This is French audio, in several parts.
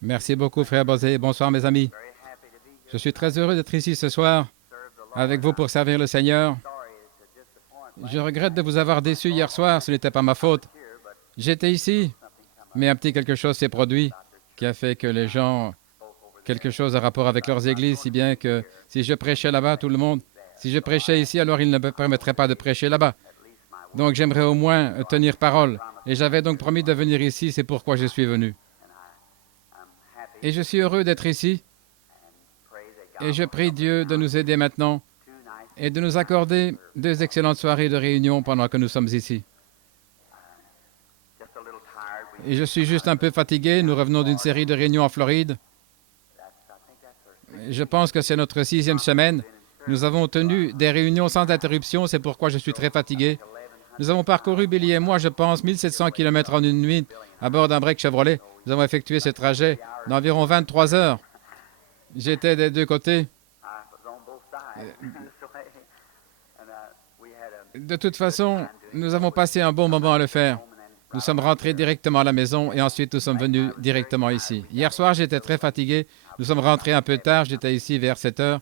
Merci beaucoup, frère Bosé. Bonsoir, mes amis. Je suis très heureux d'être ici ce soir avec vous pour servir le Seigneur. Je regrette de vous avoir déçu hier soir, ce n'était pas ma faute. J'étais ici, mais un petit quelque chose s'est produit qui a fait que les gens, quelque chose à rapport avec leurs églises, si bien que si je prêchais là-bas, tout le monde, si je prêchais ici, alors ils ne me permettraient pas de prêcher là-bas. Donc j'aimerais au moins tenir parole. Et j'avais donc promis de venir ici, c'est pourquoi je suis venu. Et je suis heureux d'être ici. Et je prie Dieu de nous aider maintenant et de nous accorder 2 excellentes soirées de réunion pendant que nous sommes ici. Et je suis juste un peu fatigué. Nous revenons d'une série de réunions en Floride. Je pense que c'est notre 6e semaine. Nous avons tenu des réunions sans interruption, c'est pourquoi je suis très fatigué. Nous avons parcouru, Billy et moi, je pense, 1700 km en une nuit à bord d'un break Chevrolet. Nous avons effectué ce trajet d'environ 23 heures. J'étais des 2 côtés. De toute façon, nous avons passé un bon moment à le faire. Nous sommes rentrés directement à la maison et ensuite nous sommes venus directement ici. Hier soir, j'étais très fatigué. Nous sommes rentrés un peu tard, j'étais ici vers 7 heures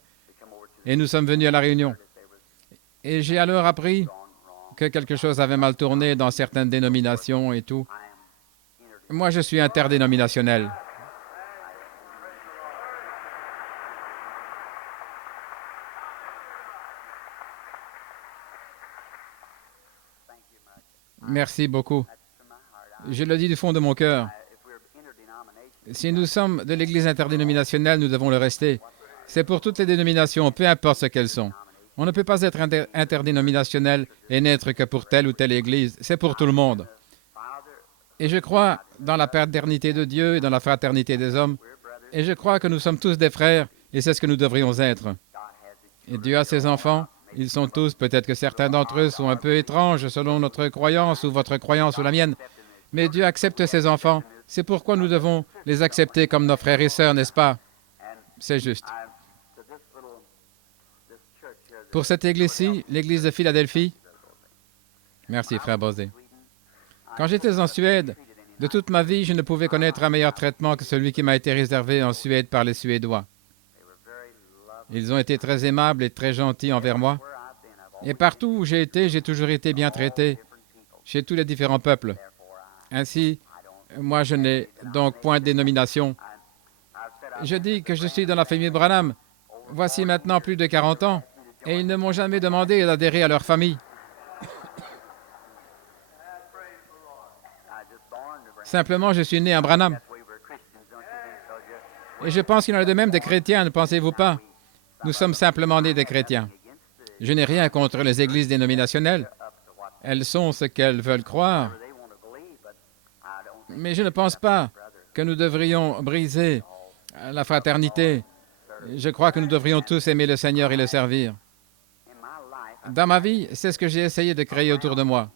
et nous sommes venus à la réunion. Et j'ai alors appris que quelque chose avait mal tourné dans certaines dénominations et tout. Moi, je suis interdénominationnel. Merci beaucoup. Je le dis du fond de mon cœur. Si nous sommes de l'Église interdénominationnelle, nous devons le rester. C'est pour toutes les dénominations, peu importe ce qu'elles sont. On ne peut pas être interdénominationnel et n'être que pour telle ou telle Église. C'est pour tout le monde. Et je crois dans la paternité de Dieu et dans la fraternité des hommes. Et je crois que nous sommes tous des frères et c'est ce que nous devrions être. Et Dieu a ses enfants. Ils sont tous, peut-être que certains d'entre eux sont un peu étranges selon notre croyance ou votre croyance ou la mienne. Mais Dieu accepte ses enfants. C'est pourquoi nous devons les accepter comme nos frères et sœurs, n'est-ce pas? C'est juste. Pour cette église-ci, l'église de Philadelphie, merci, frère Bosé. Quand j'étais en Suède, de toute ma vie, je ne pouvais connaître un meilleur traitement que celui qui m'a été réservé en Suède par les Suédois. Ils ont été très aimables et très gentils envers moi. Et partout où j'ai été, j'ai toujours été bien traité, chez tous les différents peuples. Ainsi, moi, je n'ai donc point de dénomination. Je dis que je suis dans la famille Branham. Voici maintenant plus de 40 ans, et ils ne m'ont jamais demandé d'adhérer à leur famille. Simplement, je suis né en Branham. Et je pense qu'il y en a de même des chrétiens, ne pensez-vous pas? Nous sommes simplement nés des chrétiens. Je n'ai rien contre les églises dénominationnelles. Elles sont ce qu'elles veulent croire. Mais je ne pense pas que nous devrions briser la fraternité. Je crois que nous devrions tous aimer le Seigneur et le servir. Dans ma vie, c'est ce que j'ai essayé de créer autour de moi.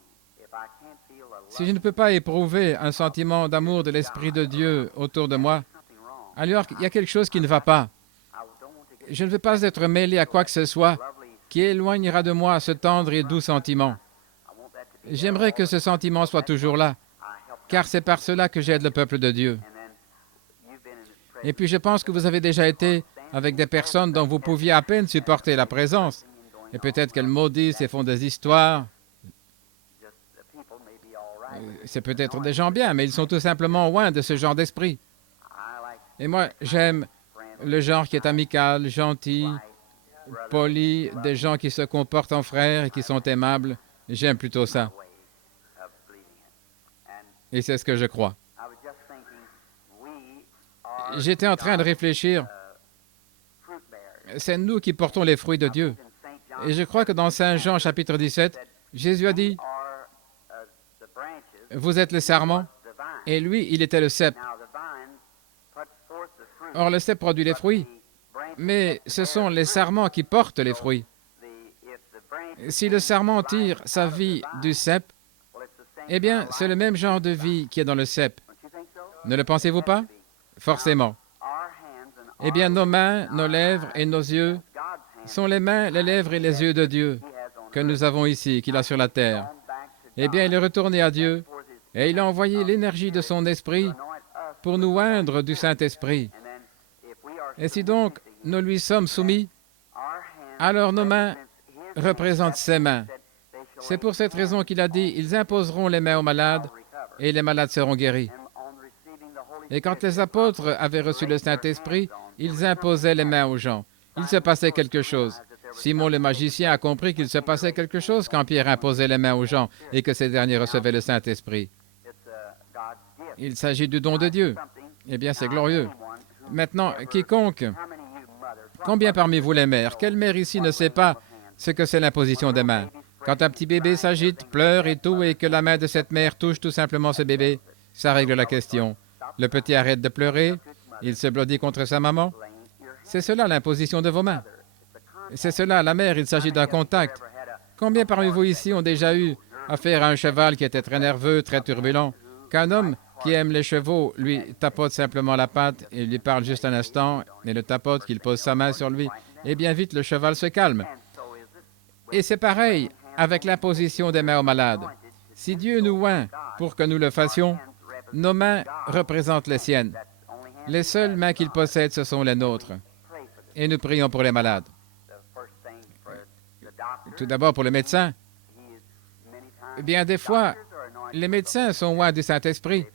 Si je ne peux pas éprouver un sentiment d'amour de l'Esprit de Dieu autour de moi, alors il y a quelque chose qui ne va pas. Je ne veux pas être mêlé à quoi que ce soit qui éloignera de moi ce tendre et doux sentiment. J'aimerais que ce sentiment soit toujours là, car c'est par cela que j'aide le peuple de Dieu. Et puis je pense que vous avez déjà été avec des personnes dont vous pouviez à peine supporter la présence. Et peut-être qu'elles maudissent et font des histoires. C'est peut-être des gens bien, mais ils sont tout simplement loin de ce genre d'esprit. Et moi, j'aime le genre qui est amical, gentil, poli, des gens qui se comportent en frères et qui sont aimables. J'aime plutôt ça. Et c'est ce que je crois. J'étais en train de réfléchir. C'est nous qui portons les fruits de Dieu. Et je crois que dans Saint Jean, chapitre 17, Jésus a dit, « Vous êtes le sarment, et lui, il était le cep. Or, le cep produit les fruits, mais ce sont les sarments qui portent les fruits. Si le sarment tire sa vie du cep, eh bien, c'est le même genre de vie qui est dans le cep. Ne le pensez-vous pas? Forcément. Eh bien, nos mains, nos lèvres et nos yeux sont les mains, les lèvres et les yeux de Dieu que nous avons ici, qu'il a sur la terre. Eh bien, il est retourné à Dieu et il a envoyé l'énergie de son esprit pour nous oindre du Saint-Esprit. Et si donc nous lui sommes soumis, alors nos mains représentent ses mains. C'est pour cette raison qu'il a dit, ils imposeront les mains aux malades et les malades seront guéris. Et quand les apôtres avaient reçu le Saint-Esprit, ils imposaient les mains aux gens. Il se passait quelque chose. Simon le magicien a compris qu'il se passait quelque chose quand Pierre imposait les mains aux gens et que ces derniers recevaient le Saint-Esprit. Il s'agit du don de Dieu. Eh bien, c'est glorieux. Maintenant, quiconque, combien parmi vous les mères, quelle mère ici ne sait pas ce que c'est l'imposition des mains? Quand un petit bébé s'agite, pleure et tout, et que la main de cette mère touche tout simplement ce bébé, ça règle la question. Le petit arrête de pleurer, il se blottit contre sa maman. C'est cela l'imposition de vos mains. C'est cela, la mère, il s'agit d'un contact. Combien parmi vous ici ont déjà eu affaire à un cheval qui était très nerveux, très turbulent, qu'un homme qui aime les chevaux lui tapote simplement la patte et lui parle juste un instant, et le tapote, qu'il pose sa main sur lui, et bien vite le cheval se calme. Et c'est pareil avec l'imposition des mains aux malades. Si Dieu nous oint pour que nous le fassions, nos mains représentent les siennes. Les seules mains qu'il possède, ce sont les nôtres. Et nous prions pour les malades. Tout d'abord pour le médecin. Bien des fois, les médecins sont oints du Saint-Esprit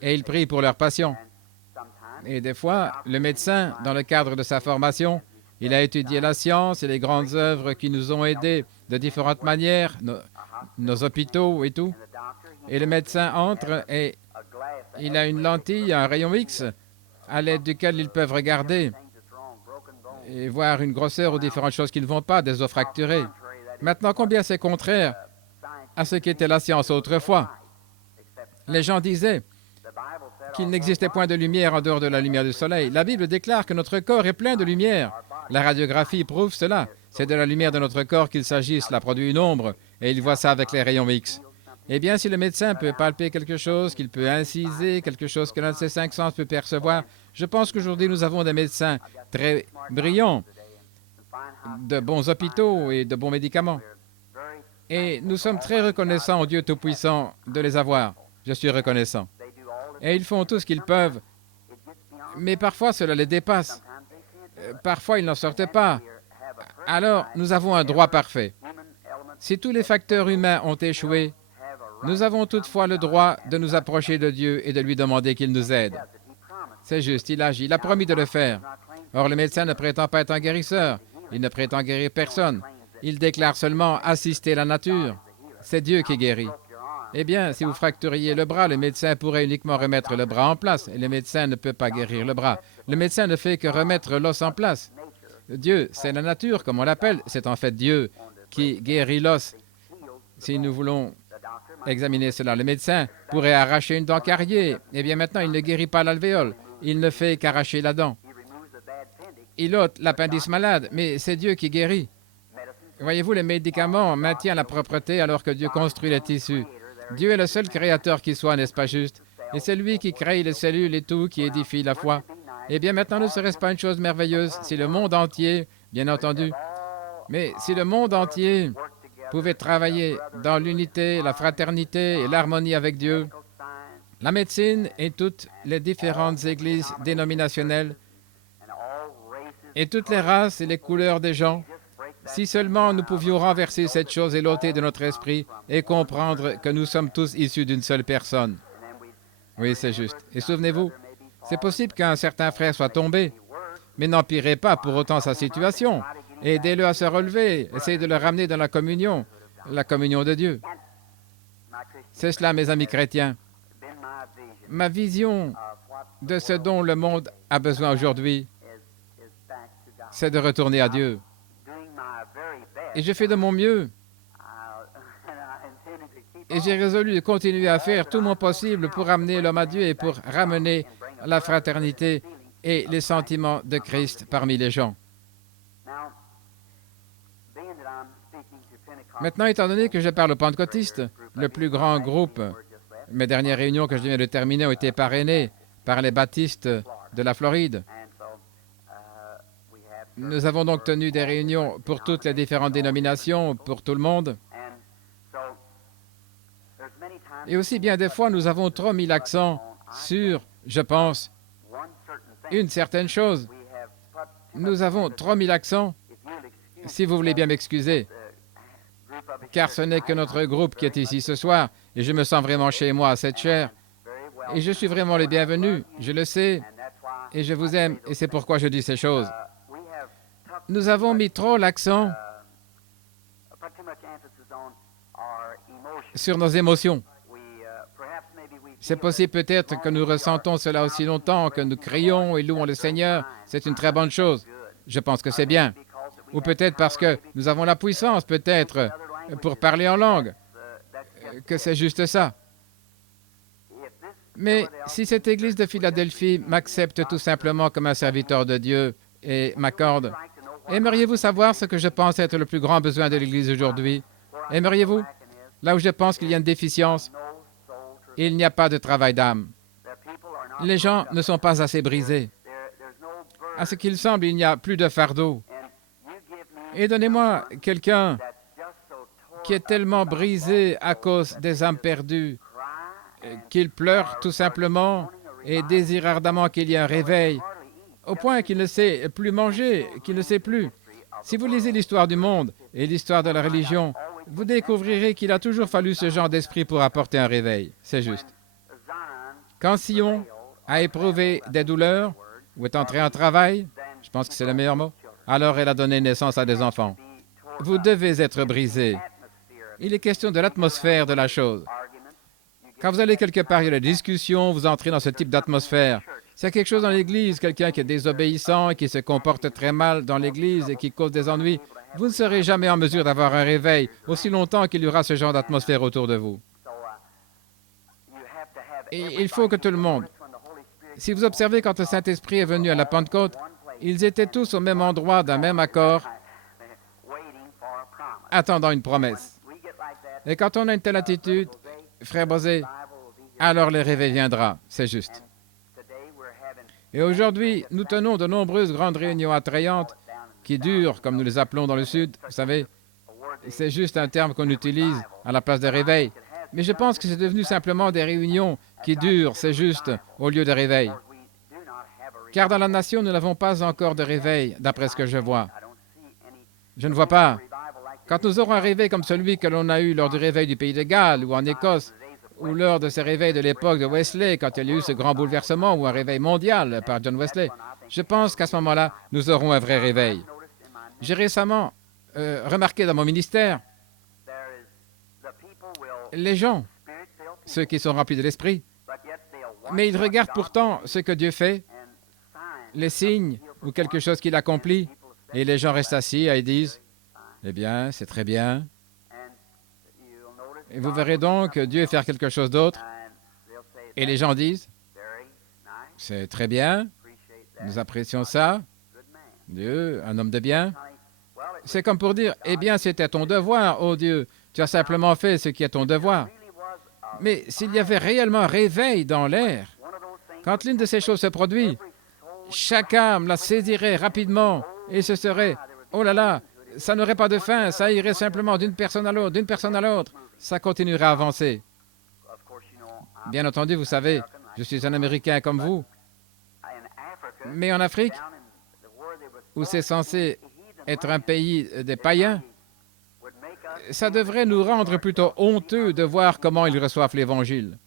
et ils prient pour leurs patients. Et des fois, le médecin, dans le cadre de sa formation, il a étudié la science et les grandes œuvres qui nous ont aidés de différentes manières, nos hôpitaux et tout. Et le médecin entre et il a une lentille, un rayon X, à l'aide duquel ils peuvent regarder et voir une grosseur ou différentes choses qui ne vont pas, des os fracturés. Maintenant, combien c'est contraire à ce qu'était la science autrefois? Les gens disaient qu'il n'existait point de lumière en dehors de la lumière du soleil. La Bible déclare que notre corps est plein de lumière. La radiographie prouve cela. C'est de la lumière de notre corps qu'il s'agit. Cela produit une ombre, et il voit ça avec les rayons X. Eh bien, si le médecin peut palper quelque chose, qu'il peut inciser, quelque chose que l'un de ses 5 sens peut percevoir, je pense qu'aujourd'hui, nous avons des médecins très brillants, de bons hôpitaux et de bons médicaments. Et nous sommes très reconnaissants au Dieu Tout-Puissant de les avoir. Je suis reconnaissant. Et ils font tout ce qu'ils peuvent. Mais parfois, cela les dépasse. Parfois, ils n'en sortent pas. Alors, nous avons un droit parfait. Si tous les facteurs humains ont échoué, nous avons toutefois le droit de nous approcher de Dieu et de lui demander qu'il nous aide. C'est juste, il agit, il a promis de le faire. Or, le médecin ne prétend pas être un guérisseur. Il ne prétend guérir personne. Il déclare seulement assister la nature. C'est Dieu qui guérit. Eh bien, si vous fracturiez le bras, le médecin pourrait uniquement remettre le bras en place, et le médecin ne peut pas guérir le bras. Le médecin ne fait que remettre l'os en place. Dieu, c'est la nature, comme on l'appelle. C'est en fait Dieu qui guérit l'os. Si nous voulons examiner cela, le médecin pourrait arracher une dent carriée. Eh bien, maintenant, il ne guérit pas l'alvéole. Il ne fait qu'arracher la dent. Il ôte l'appendice malade, mais c'est Dieu qui guérit. Voyez-vous, les médicaments maintiennent la propreté alors que Dieu construit les tissus. Dieu est le seul créateur qui soit, n'est-ce pas juste? Et c'est lui qui crée les cellules et tout, qui édifie la foi. Eh bien, maintenant, ne serait-ce pas une chose merveilleuse si le monde entier, bien entendu, mais si le monde entier pouvait travailler dans l'unité, la fraternité et l'harmonie avec Dieu, la médecine et toutes les différentes églises dénominationnelles et toutes les races et les couleurs des gens, si seulement nous pouvions renverser cette chose et l'ôter de notre esprit et comprendre que nous sommes tous issus d'une seule personne. Oui, c'est juste. Et souvenez-vous, c'est possible qu'un certain frère soit tombé, mais n'empirez pas pour autant sa situation. Aidez-le à se relever, essayez de le ramener dans la communion de Dieu. C'est cela, mes amis chrétiens. Ma vision de ce dont le monde a besoin aujourd'hui, c'est de retourner à Dieu. Et je fais de mon mieux. Et j'ai résolu de continuer à faire tout mon possible pour amener l'homme à Dieu et pour ramener la fraternité et les sentiments de Christ parmi les gens. Maintenant, étant donné que je parle aux pentecôtistes, le plus grand groupe, mes dernières réunions que je viens de terminer ont été parrainées par les baptistes de la Floride. Nous avons donc tenu des réunions pour toutes les différentes dénominations, pour tout le monde. Et aussi, bien des fois, nous avons trop mis l'accent sur je pense, une certaine chose. Nous avons trop mis l'accent, si vous voulez bien m'excuser, car ce n'est que notre groupe qui est ici ce soir, et je me sens vraiment chez moi à cette chaire, et je suis vraiment le bienvenu, je le sais, et je vous aime, et c'est pourquoi je dis ces choses. Nous avons mis trop l'accent sur nos émotions. C'est possible peut-être que nous ressentons cela aussi longtemps, que nous crions et louons le Seigneur. C'est une très bonne chose. Je pense que c'est bien. Ou peut-être parce que nous avons la puissance, peut-être, pour parler en langue, que c'est juste ça. Mais si cette Église de Philadelphie m'accepte tout simplement comme un serviteur de Dieu et m'accorde, aimeriez-vous savoir ce que je pense être le plus grand besoin de l'Église aujourd'hui? Aimeriez-vous? Là où je pense qu'il y a une déficience, il n'y a pas de travail d'âme. Les gens ne sont pas assez brisés. À ce qu'il semble, il n'y a plus de fardeau. Et donnez-moi quelqu'un qui est tellement brisé à cause des âmes perdues qu'il pleure tout simplement et désire ardemment qu'il y ait un réveil, au point qu'il ne sait plus manger, qu'il ne sait plus. Si vous lisez l'histoire du monde et l'histoire de la religion, vous découvrirez qu'il a toujours fallu ce genre d'esprit pour apporter un réveil. C'est juste. Quand Sion a éprouvé des douleurs ou est entrée en travail, je pense que c'est le meilleur mot, alors elle a donné naissance à des enfants. Vous devez être brisé. Il est question de l'atmosphère de la chose. Quand vous allez quelque part, il y a la discussion, vous entrez dans ce type d'atmosphère. S'il y a quelque chose dans l'Église, quelqu'un qui est désobéissant, qui se comporte très mal dans l'Église et qui cause des ennuis, vous ne serez jamais en mesure d'avoir un réveil aussi longtemps qu'il y aura ce genre d'atmosphère autour de vous. Et il faut que tout le monde... Si vous observez quand le Saint-Esprit est venu à la Pentecôte, ils étaient tous au même endroit, d'un même accord, attendant une promesse. Et quand on a une telle attitude, frère Bosé, alors le réveil viendra, c'est juste. Et aujourd'hui, nous tenons de nombreuses grandes réunions attrayantes qui durent, comme nous les appelons dans le Sud, vous savez, c'est juste un terme qu'on utilise à la place de réveil. Mais je pense que c'est devenu simplement des réunions qui durent, c'est juste, au lieu de réveil. Car dans la nation, nous n'avons pas encore de réveil, d'après ce que je vois. Je ne vois pas. Quand nous aurons un réveil comme celui que l'on a eu lors du réveil du pays de Galles ou en Écosse, ou lors de ces réveils de l'époque de Wesley, quand il y a eu ce grand bouleversement ou un réveil mondial par John Wesley, je pense qu'à ce moment-là, nous aurons un vrai réveil. J'ai récemment remarqué dans mon ministère, les gens, ceux qui sont remplis de l'esprit, mais ils regardent pourtant ce que Dieu fait, les signes ou quelque chose qu'il accomplit, et les gens restent assis et disent, « Eh bien, c'est très bien. » Et vous verrez donc Dieu faire quelque chose d'autre, et les gens disent, « C'est très bien, nous apprécions ça. Dieu, un homme de bien. » C'est comme pour dire, « Eh bien, c'était ton devoir, ô Dieu. Tu as simplement fait ce qui est ton devoir. » Mais s'il y avait réellement un réveil dans l'air, quand l'une de ces choses se produit, chaque âme la saisirait rapidement et ce serait, oh là là, ça n'aurait pas de fin, ça irait simplement d'une personne à l'autre, d'une personne à l'autre, ça continuerait à avancer. Bien entendu, vous savez, je suis un Américain comme vous, mais en Afrique, où c'est censé être un pays des païens, ça devrait nous rendre plutôt honteux de voir comment ils reçoivent l'Évangile.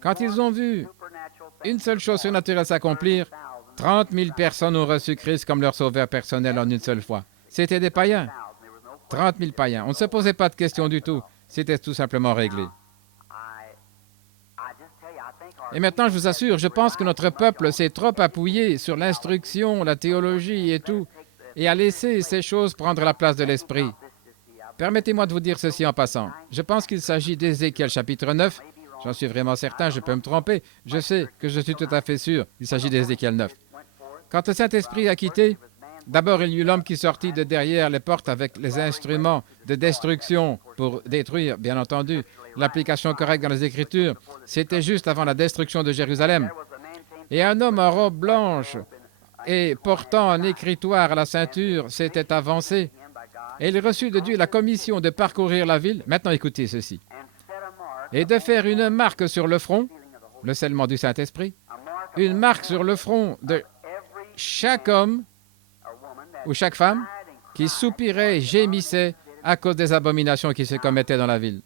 Quand ils ont vu une seule chose surnaturelle s'accomplir, 30 000 personnes ont reçu Christ comme leur sauveur personnel en une seule fois. C'était des païens. 30 000 païens. On ne se posait pas de questions du tout. C'était tout simplement réglé. Et maintenant, je vous assure, je pense que notre peuple s'est trop appuyé sur l'instruction, la théologie et tout, et a laissé ces choses prendre la place de l'esprit. Permettez-moi de vous dire ceci en passant. Je pense qu'il s'agit d'Ézéchiel chapitre 9. J'en suis vraiment certain, je peux me tromper. Je sais que je suis tout à fait sûr. Il s'agit d'Ézéchiel 9. Quand le Saint-Esprit a quitté, d'abord il y eut l'homme qui sortit de derrière les portes avec les instruments de destruction pour détruire, bien entendu, l'application correcte dans les Écritures. C'était juste avant la destruction de Jérusalem. Et un homme en robe blanche et portant un écritoire à la ceinture s'était avancé. Et il reçut de Dieu la commission de parcourir la ville. Maintenant, écoutez ceci. Et de faire une marque sur le front, le scellement du Saint-Esprit, une marque sur le front de chaque homme ou chaque femme qui soupirait, gémissait à cause des abominations qui se commettaient dans la ville.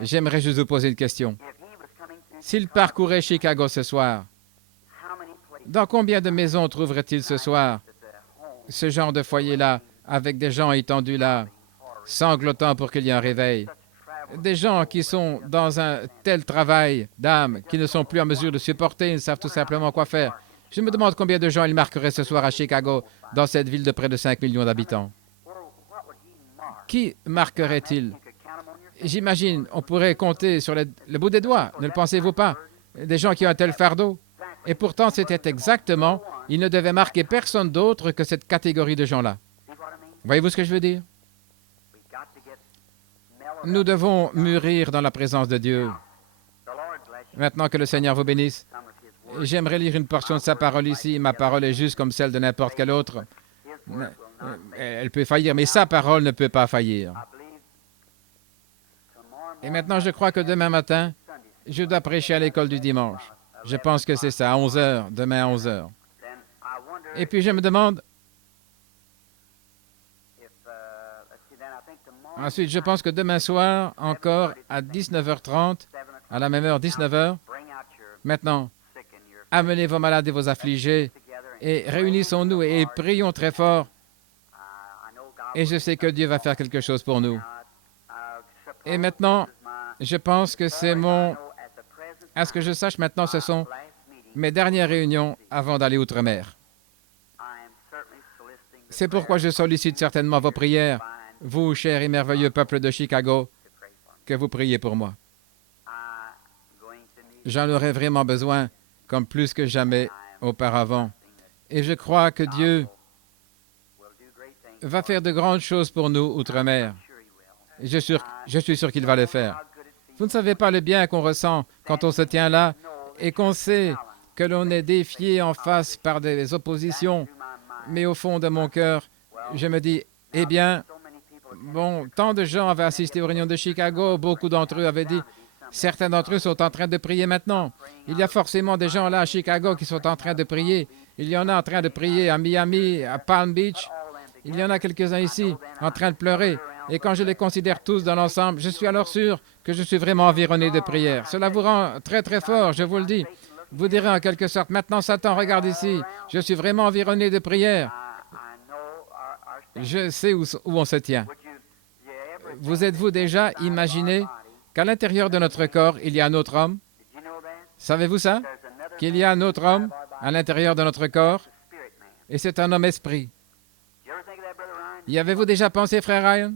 J'aimerais juste vous poser une question. S'il parcourait Chicago ce soir, dans combien de maisons trouverait-il ce soir ce genre de foyer-là, avec des gens étendus là, sanglotant pour qu'il y ait un réveil? Des gens qui sont dans un tel travail d'âme, qui ne sont plus en mesure de supporter, ils ne savent tout simplement quoi faire. Je me demande combien de gens il marquerait ce soir à Chicago, dans cette ville de près de 5 millions d'habitants. Qui marquerait-il? J'imagine, on pourrait compter sur le bout des doigts, ne le pensez-vous pas? Des gens qui ont un tel fardeau. Et pourtant, c'était exactement, il ne devait marquer personne d'autre que cette catégorie de gens-là. Voyez-vous ce que je veux dire? Nous devons mûrir dans la présence de Dieu. Maintenant que le Seigneur vous bénisse, j'aimerais lire une portion de sa parole ici. Ma parole est juste comme celle de n'importe quelle autre. Elle peut faillir, mais sa parole ne peut pas faillir. Et maintenant, je crois que demain matin, je dois prêcher à l'école du dimanche. Je pense que c'est ça, à 11 heures, demain à 11 heures. Et puis je me demande... Ensuite, je pense que demain soir, encore à 19h30, à la même heure, 19h, maintenant, amenez vos malades et vos affligés et réunissons-nous et prions très fort. Et je sais que Dieu va faire quelque chose pour nous. Et maintenant, je pense que c'est à ce que je sache maintenant, ce sont mes dernières réunions avant d'aller outre-mer. C'est pourquoi je sollicite certainement vos prières, vous, chers et merveilleux peuple de Chicago, que vous priez pour moi. J'en aurais vraiment besoin, comme plus que jamais auparavant. Et je crois que Dieu va faire de grandes choses pour nous outre-mer. Je suis sûr qu'il va le faire. Vous ne savez pas le bien qu'on ressent quand on se tient là et qu'on sait que l'on est défié en face par des oppositions. Mais au fond de mon cœur, je me dis, eh bien, bon, tant de gens avaient assisté aux réunions de Chicago, beaucoup d'entre eux avaient dit, certains d'entre eux sont en train de prier maintenant. Il y a forcément des gens là à Chicago qui sont en train de prier. Il y en a en train de prier à Miami, à Palm Beach. Il y en a quelques-uns ici en train de pleurer. Et quand je les considère tous dans l'ensemble, je suis alors sûr que je suis vraiment environné de prières. Cela vous rend très, très fort, je vous le dis. Vous direz en quelque sorte, maintenant Satan, regarde ici, je suis vraiment environné de prières. Je sais où on se tient. Vous êtes-vous déjà imaginé qu'à l'intérieur de notre corps, il y a un autre homme? Savez-vous ça? Qu'il y a un autre homme à l'intérieur de notre corps, et c'est un homme esprit. Y avez-vous déjà pensé, frère Ryan?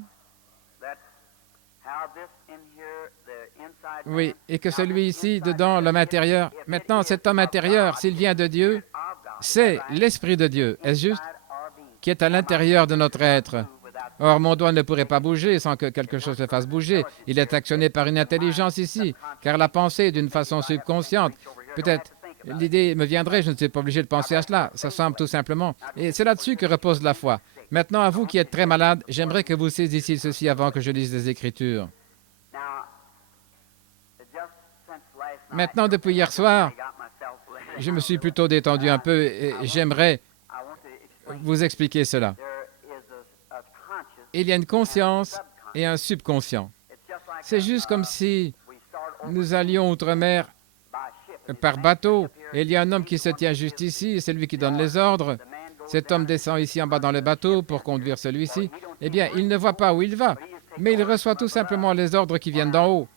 Oui, et que celui ici, dedans, l'homme intérieur, maintenant, cet homme intérieur, s'il vient de Dieu, c'est l'Esprit de Dieu, est-ce juste? Qui est à l'intérieur de notre être. Or, mon doigt ne pourrait pas bouger sans que quelque chose le fasse bouger. Il est actionné par une intelligence ici, car la pensée, d'une façon subconsciente, peut-être l'idée me viendrait, je ne suis pas obligé de penser à cela, ça semble tout simplement. Et c'est là-dessus que repose la foi. Maintenant, à vous qui êtes très malade, j'aimerais que vous saisissiez ceci avant que je lise les Écritures. Maintenant, depuis hier soir, je me suis plutôt détendu un peu et j'aimerais vous expliquer cela. Il y a une conscience et un subconscient. C'est juste comme si nous allions outre-mer par bateau, et il y a un homme qui se tient juste ici, c'est lui qui donne les ordres. Cet homme descend ici en bas dans le bateau pour conduire celui-ci. Eh bien, il ne voit pas où il va, mais il reçoit tout simplement les ordres qui viennent d'en haut.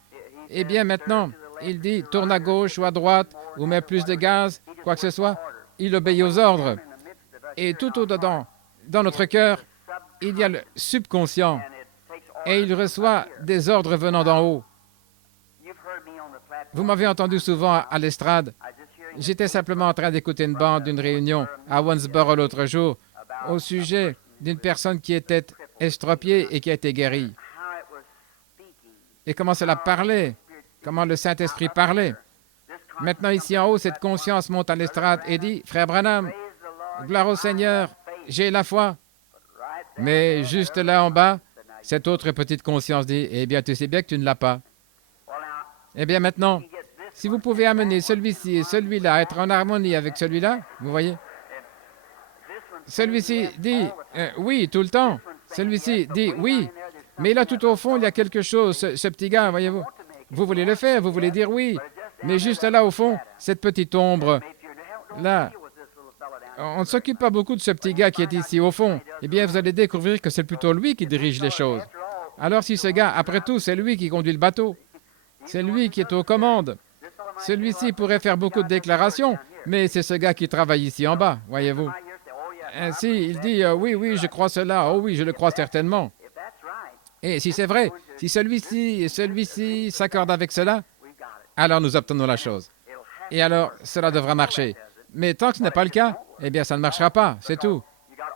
Eh bien, maintenant, il dit, tourne à gauche ou à droite, ou mets plus de gaz, quoi que ce soit. Il obéit aux ordres. Et tout au-dedans, dans notre cœur, il y a le subconscient, et il reçoit des ordres venant d'en haut. Vous m'avez entendu souvent à l'estrade. J'étais simplement en train d'écouter une bande d'une réunion à Owensboro l'autre jour au sujet d'une personne qui était estropiée et qui a été guérie. Et comment cela parlait, comment le Saint-Esprit parlait. Maintenant, ici en haut, cette conscience monte à l'estrade et dit, « Frère Branham, gloire au Seigneur, j'ai la foi. » Mais juste là en bas, cette autre petite conscience dit, « Eh bien, tu sais bien que tu ne l'as pas. » Eh bien, maintenant, Si vous pouvez amener celui-ci et celui-là à être en harmonie avec celui-là, vous voyez, celui-ci dit oui tout le temps, celui-ci dit oui, mais là tout au fond, il y a quelque chose, ce petit gars, voyez-vous. Vous voulez le faire, vous voulez dire oui, mais juste là au fond, cette petite ombre, là, on ne s'occupe pas beaucoup de ce petit gars qui est ici au fond. Eh bien, vous allez découvrir que c'est plutôt lui qui dirige les choses. Alors si ce gars, après tout, c'est lui qui conduit le bateau, c'est lui qui est aux commandes, celui-ci pourrait faire beaucoup de déclarations, mais c'est ce gars qui travaille ici en bas, voyez-vous. Ainsi, il dit oui, oui, je crois cela, oh oui, je le crois certainement. Et si c'est vrai, si celui-ci et celui-ci s'accordent avec cela, alors nous obtenons la chose. Et alors, cela devra marcher. Mais tant que ce n'est pas le cas, eh bien, ça ne marchera pas, c'est tout.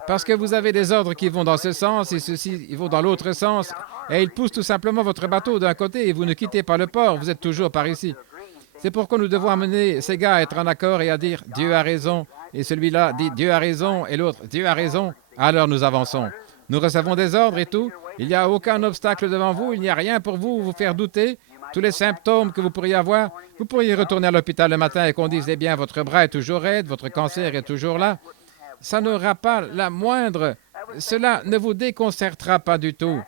Parce que vous avez des ordres qui vont dans ce sens et ceux-ci ils vont dans l'autre sens, et ils poussent tout simplement votre bateau d'un côté et vous ne quittez pas le port, vous êtes toujours par ici. C'est pourquoi nous devons amener ces gars à être en accord et à dire « Dieu a raison », et celui-là dit « Dieu a raison », et l'autre « Dieu a raison », alors nous avançons. Nous recevons des ordres et tout, il n'y a aucun obstacle devant vous, il n'y a rien pour vous faire douter. Tous les symptômes que vous pourriez avoir, vous pourriez retourner à l'hôpital le matin et qu'on dise « Eh bien, votre bras est toujours raide, votre cancer est toujours là ». Ça n'aura pas la moindre... Cela ne vous déconcertera pas du tout.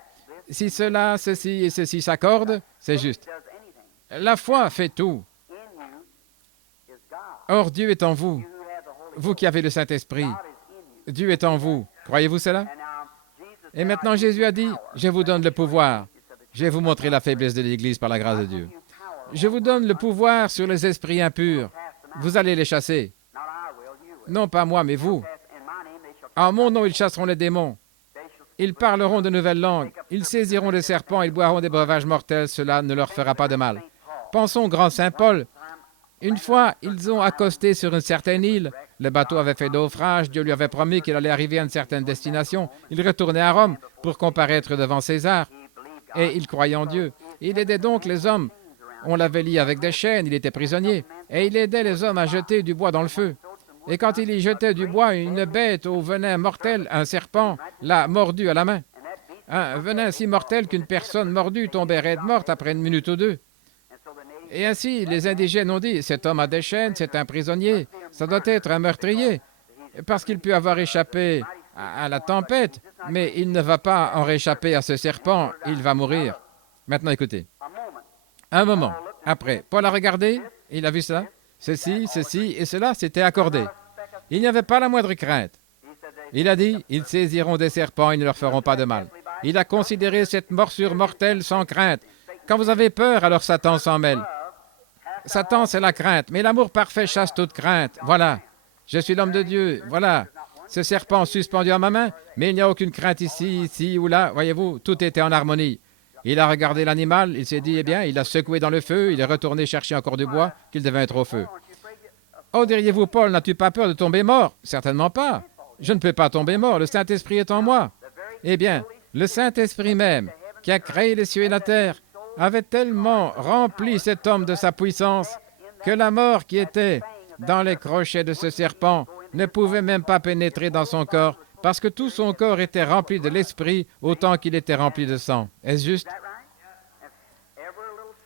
Si cela, ceci et ceci s'accordent, c'est juste. La foi fait tout. Or, Dieu est en vous. Vous qui avez le Saint-Esprit. Dieu est en vous. Croyez-vous cela? Et maintenant, Jésus a dit, « Je vous donne le pouvoir. Je vais vous montrer la faiblesse de l'Église par la grâce de Dieu. Je vous donne le pouvoir sur les esprits impurs. Vous allez les chasser. Non pas moi, mais vous. En mon nom, ils chasseront les démons. Ils parleront de nouvelles langues. Ils saisiront les serpents. Ils boiront des breuvages mortels. Cela ne leur fera pas de mal. » Pensons au grand Saint Paul. Une fois, ils ont accosté sur une certaine île. Le bateau avait fait naufrage. Dieu lui avait promis qu'il allait arriver à une certaine destination. Il retournait à Rome pour comparaître devant César. Et il croyait en Dieu. Il aidait donc les hommes. On l'avait lié avec des chaînes. Il était prisonnier. Et il aidait les hommes à jeter du bois dans le feu. Et quand il y jetait du bois, une bête au venin mortel, un serpent, l'a mordu à la main. Un venin si mortel qu'une personne mordue tombait raide morte après une minute ou deux. Et ainsi, les indigènes ont dit, cet homme a des chaînes, c'est un prisonnier, ça doit être un meurtrier, parce qu'il peut avoir échappé à la tempête, mais il ne va pas en réchapper à ce serpent, il va mourir. Maintenant, écoutez. Un moment, après, Paul a regardé, il a vu ça, ceci, ceci et cela s'était accordé. Il n'y avait pas la moindre crainte. Il a dit, ils saisiront des serpents, ils ne leur feront pas de mal. Il a considéré cette morsure mortelle sans crainte. Quand vous avez peur, alors Satan s'en mêle. Satan, c'est la crainte, mais l'amour parfait chasse toute crainte. Voilà, je suis l'homme de Dieu, voilà. Ce serpent suspendu à ma main, mais il n'y a aucune crainte ici, ici ou là. Voyez-vous, tout était en harmonie. Il a regardé l'animal, il s'est dit, eh bien, il a secoué dans le feu, il est retourné chercher encore du bois qu'il devait être au feu. Oh, diriez-vous, Paul, n'as-tu pas peur de tomber mort? Certainement pas. Je ne peux pas tomber mort, le Saint-Esprit est en moi. Eh bien, le Saint-Esprit même, qui a créé les cieux et la terre, avait tellement rempli cet homme de sa puissance que la mort qui était dans les crochets de ce serpent ne pouvait même pas pénétrer dans son corps parce que tout son corps était rempli de l'esprit autant qu'il était rempli de sang. Est-ce juste?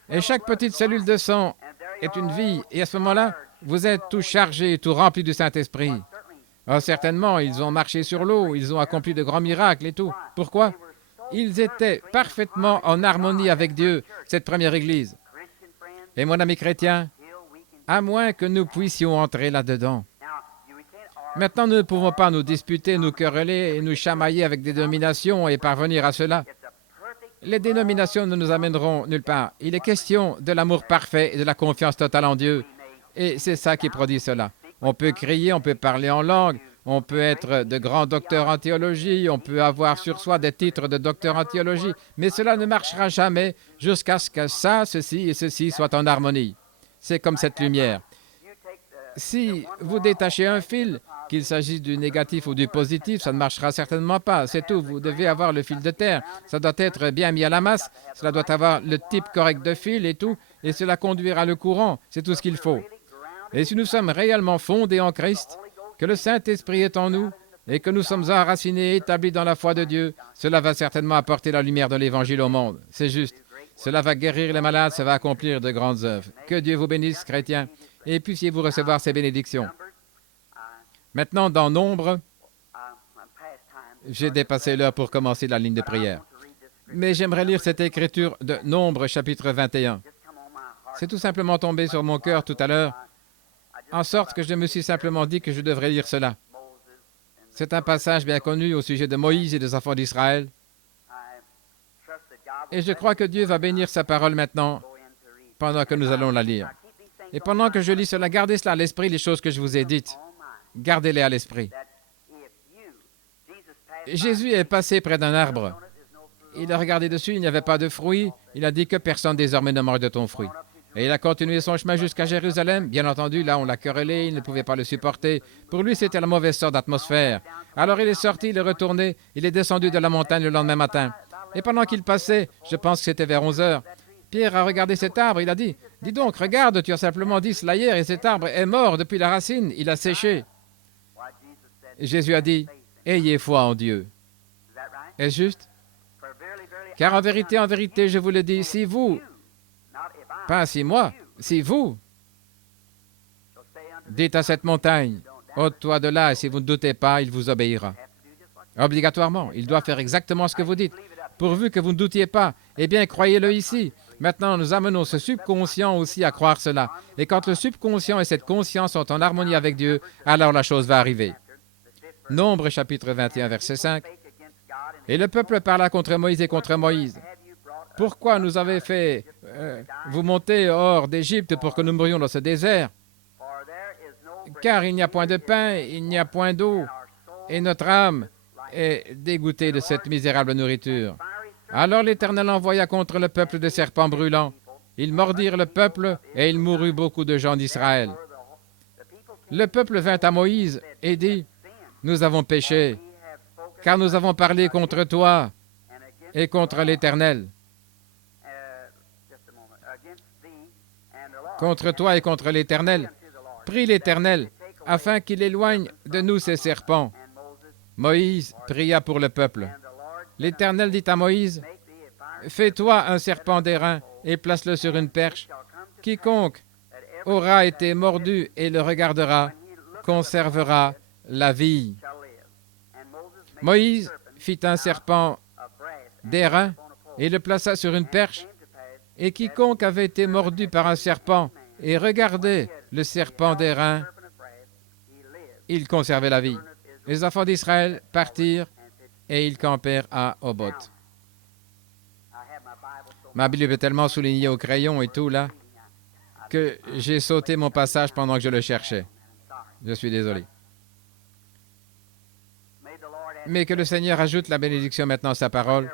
Et chaque petite cellule de sang est une vie et à ce moment-là, vous êtes tout chargé, tout rempli du Saint-Esprit. Ah, certainement, ils ont marché sur l'eau, ils ont accompli de grands miracles et tout. Pourquoi? Ils étaient parfaitement en harmonie avec Dieu, cette première Église. Et mon ami chrétien, à moins que nous puissions entrer là-dedans. Maintenant, nous ne pouvons pas nous disputer, nous quereller et nous chamailler avec des dénominations et parvenir à cela. Les dénominations ne nous amèneront nulle part. Il est question de l'amour parfait et de la confiance totale en Dieu. Et c'est ça qui produit cela. On peut crier, on peut parler en langue, on peut être de grands docteurs en théologie, on peut avoir sur soi des titres de docteur en théologie, mais cela ne marchera jamais jusqu'à ce que ça, ceci et ceci soient en harmonie. C'est comme cette lumière. Si vous détachez un fil, qu'il s'agisse du négatif ou du positif, ça ne marchera certainement pas. C'est tout. Vous devez avoir le fil de terre. Ça doit être bien mis à la masse. Cela doit avoir le type correct de fil et tout, et cela conduira le courant. C'est tout ce qu'il faut. Et si nous sommes réellement fondés en Christ, que le Saint-Esprit est en nous et que nous sommes enracinés et établis dans la foi de Dieu, cela va certainement apporter la lumière de l'Évangile au monde. C'est juste. Cela va guérir les malades, ça va accomplir de grandes œuvres. Que Dieu vous bénisse, chrétiens, et puissiez-vous recevoir ces bénédictions. Maintenant, dans Nombre, j'ai dépassé l'heure pour commencer la ligne de prière. Mais j'aimerais lire cette écriture de Nombre, chapitre 21. C'est tout simplement tombé sur mon cœur tout à l'heure, en sorte que je me suis simplement dit que je devrais lire cela. C'est un passage bien connu au sujet de Moïse et des enfants d'Israël. Et je crois que Dieu va bénir sa parole maintenant, pendant que nous allons la lire. Et pendant que je lis cela, gardez cela à l'esprit, les choses que je vous ai dites. Gardez-les à l'esprit. Jésus est passé près d'un arbre. Il a regardé dessus, il n'y avait pas de fruit. Il a dit que personne désormais ne mange de ton fruit. Et il a continué son chemin jusqu'à Jérusalem. Bien entendu, là, on l'a querellé, il ne pouvait pas le supporter. Pour lui, c'était la mauvaise sorte d'atmosphère. Alors il est sorti, il est retourné, il est descendu de la montagne le lendemain matin. Et pendant qu'il passait, je pense que c'était vers 11 heures, Pierre a regardé cet arbre, il a dit, « Dis donc, regarde, tu as simplement dit cela hier, et cet arbre est mort depuis la racine, il a séché. » Et Jésus a dit, « Ayez foi en Dieu. » Est-ce juste? Car en vérité, je vous le dis, si vous, pas si moi, si vous, dites à cette montagne, « Ôte-toi de là, et si vous ne doutez pas, il vous obéira. » Obligatoirement, il doit faire exactement ce que vous dites. Pourvu que vous ne doutiez pas, eh bien, croyez-le ici. Maintenant, nous amenons ce subconscient aussi à croire cela. Et quand le subconscient et cette conscience sont en harmonie avec Dieu, alors la chose va arriver. Nombre, chapitre 21, verset 5. « Et le peuple parla contre Moïse et contre Moïse. Pourquoi nous avez fait vous monter hors d'Égypte pour que nous mourions dans ce désert? Car il n'y a point de pain, il n'y a point d'eau, et notre âme est dégoûtée de cette misérable nourriture. » Alors l'Éternel envoya contre le peuple des serpents brûlants. Ils mordirent le peuple, et il mourut beaucoup de gens d'Israël. Le peuple vint à Moïse et dit, « Nous avons péché, car nous avons parlé contre toi et contre l'Éternel. » Contre toi et contre l'Éternel. Prie l'Éternel, afin qu'il éloigne de nous ces serpents. Moïse pria pour le peuple. L'Éternel dit à Moïse, « Fais-toi un serpent d'airain et place-le sur une perche. Quiconque aura été mordu et le regardera conservera la vie. » Moïse fit un serpent d'airain et le plaça sur une perche, et quiconque avait été mordu par un serpent et regardait le serpent d'airain, il conservait la vie. Les enfants d'Israël partirent et ils campèrent à Oboth. Ma Bible est tellement soulignée au crayon et tout, là, que j'ai sauté mon passage pendant que je le cherchais. Je suis désolé. Mais que le Seigneur ajoute la bénédiction maintenant à sa parole.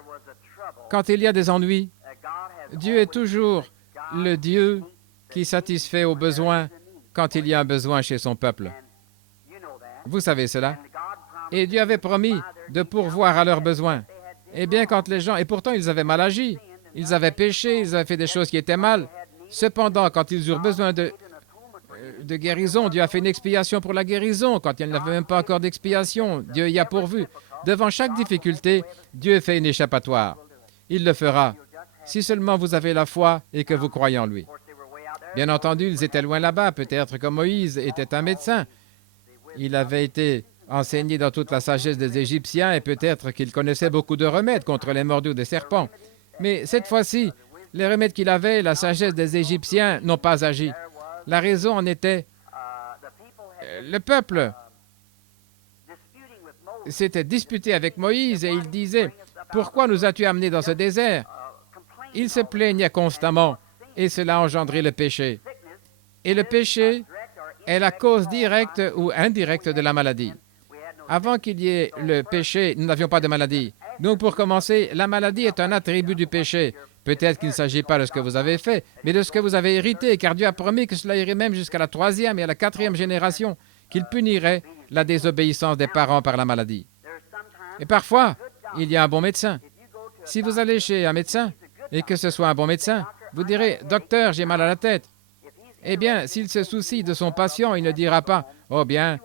Quand il y a des ennuis, Dieu est toujours le Dieu qui satisfait aux besoins quand il y a un besoin chez son peuple. Vous savez cela. Et Dieu avait promis de pourvoir à leurs besoins. Eh bien, quand les gens... Et pourtant, ils avaient mal agi. Ils avaient péché, ils avaient fait des choses qui étaient mal. Cependant, quand ils eurent besoin de guérison, Dieu a fait une expiation pour la guérison. Quand il n'y avait même pas encore d'expiation, Dieu y a pourvu. Devant chaque difficulté, Dieu fait une échappatoire. Il le fera, si seulement vous avez la foi et que vous croyez en lui. Bien entendu, ils étaient loin là-bas. Peut-être que Moïse était un médecin. Il avait été enseigné dans toute la sagesse des Égyptiens et peut-être qu'il connaissait beaucoup de remèdes contre les morsures des serpents. Mais cette fois-ci, les remèdes qu'il avait, la sagesse des Égyptiens n'ont pas agi. La raison en était, le peuple s'était disputé avec Moïse et il disait, « Pourquoi nous as-tu amenés dans ce désert? » Il se plaignait constamment et cela a engendré le péché. Et le péché est la cause directe ou indirecte de la maladie. Avant qu'il y ait le péché, nous n'avions pas de maladie. Donc, pour commencer, la maladie est un attribut du péché. Peut-être qu'il ne s'agit pas de ce que vous avez fait, mais de ce que vous avez hérité, car Dieu a promis que cela irait même jusqu'à la 3e et à la 4e génération, qu'il punirait la désobéissance des parents par la maladie. Et parfois, il y a un bon médecin. Si vous allez chez un médecin, et que ce soit un bon médecin, vous direz, « Docteur, j'ai mal à la tête. » Eh bien, s'il se soucie de son patient, il ne dira pas, « Oh bien,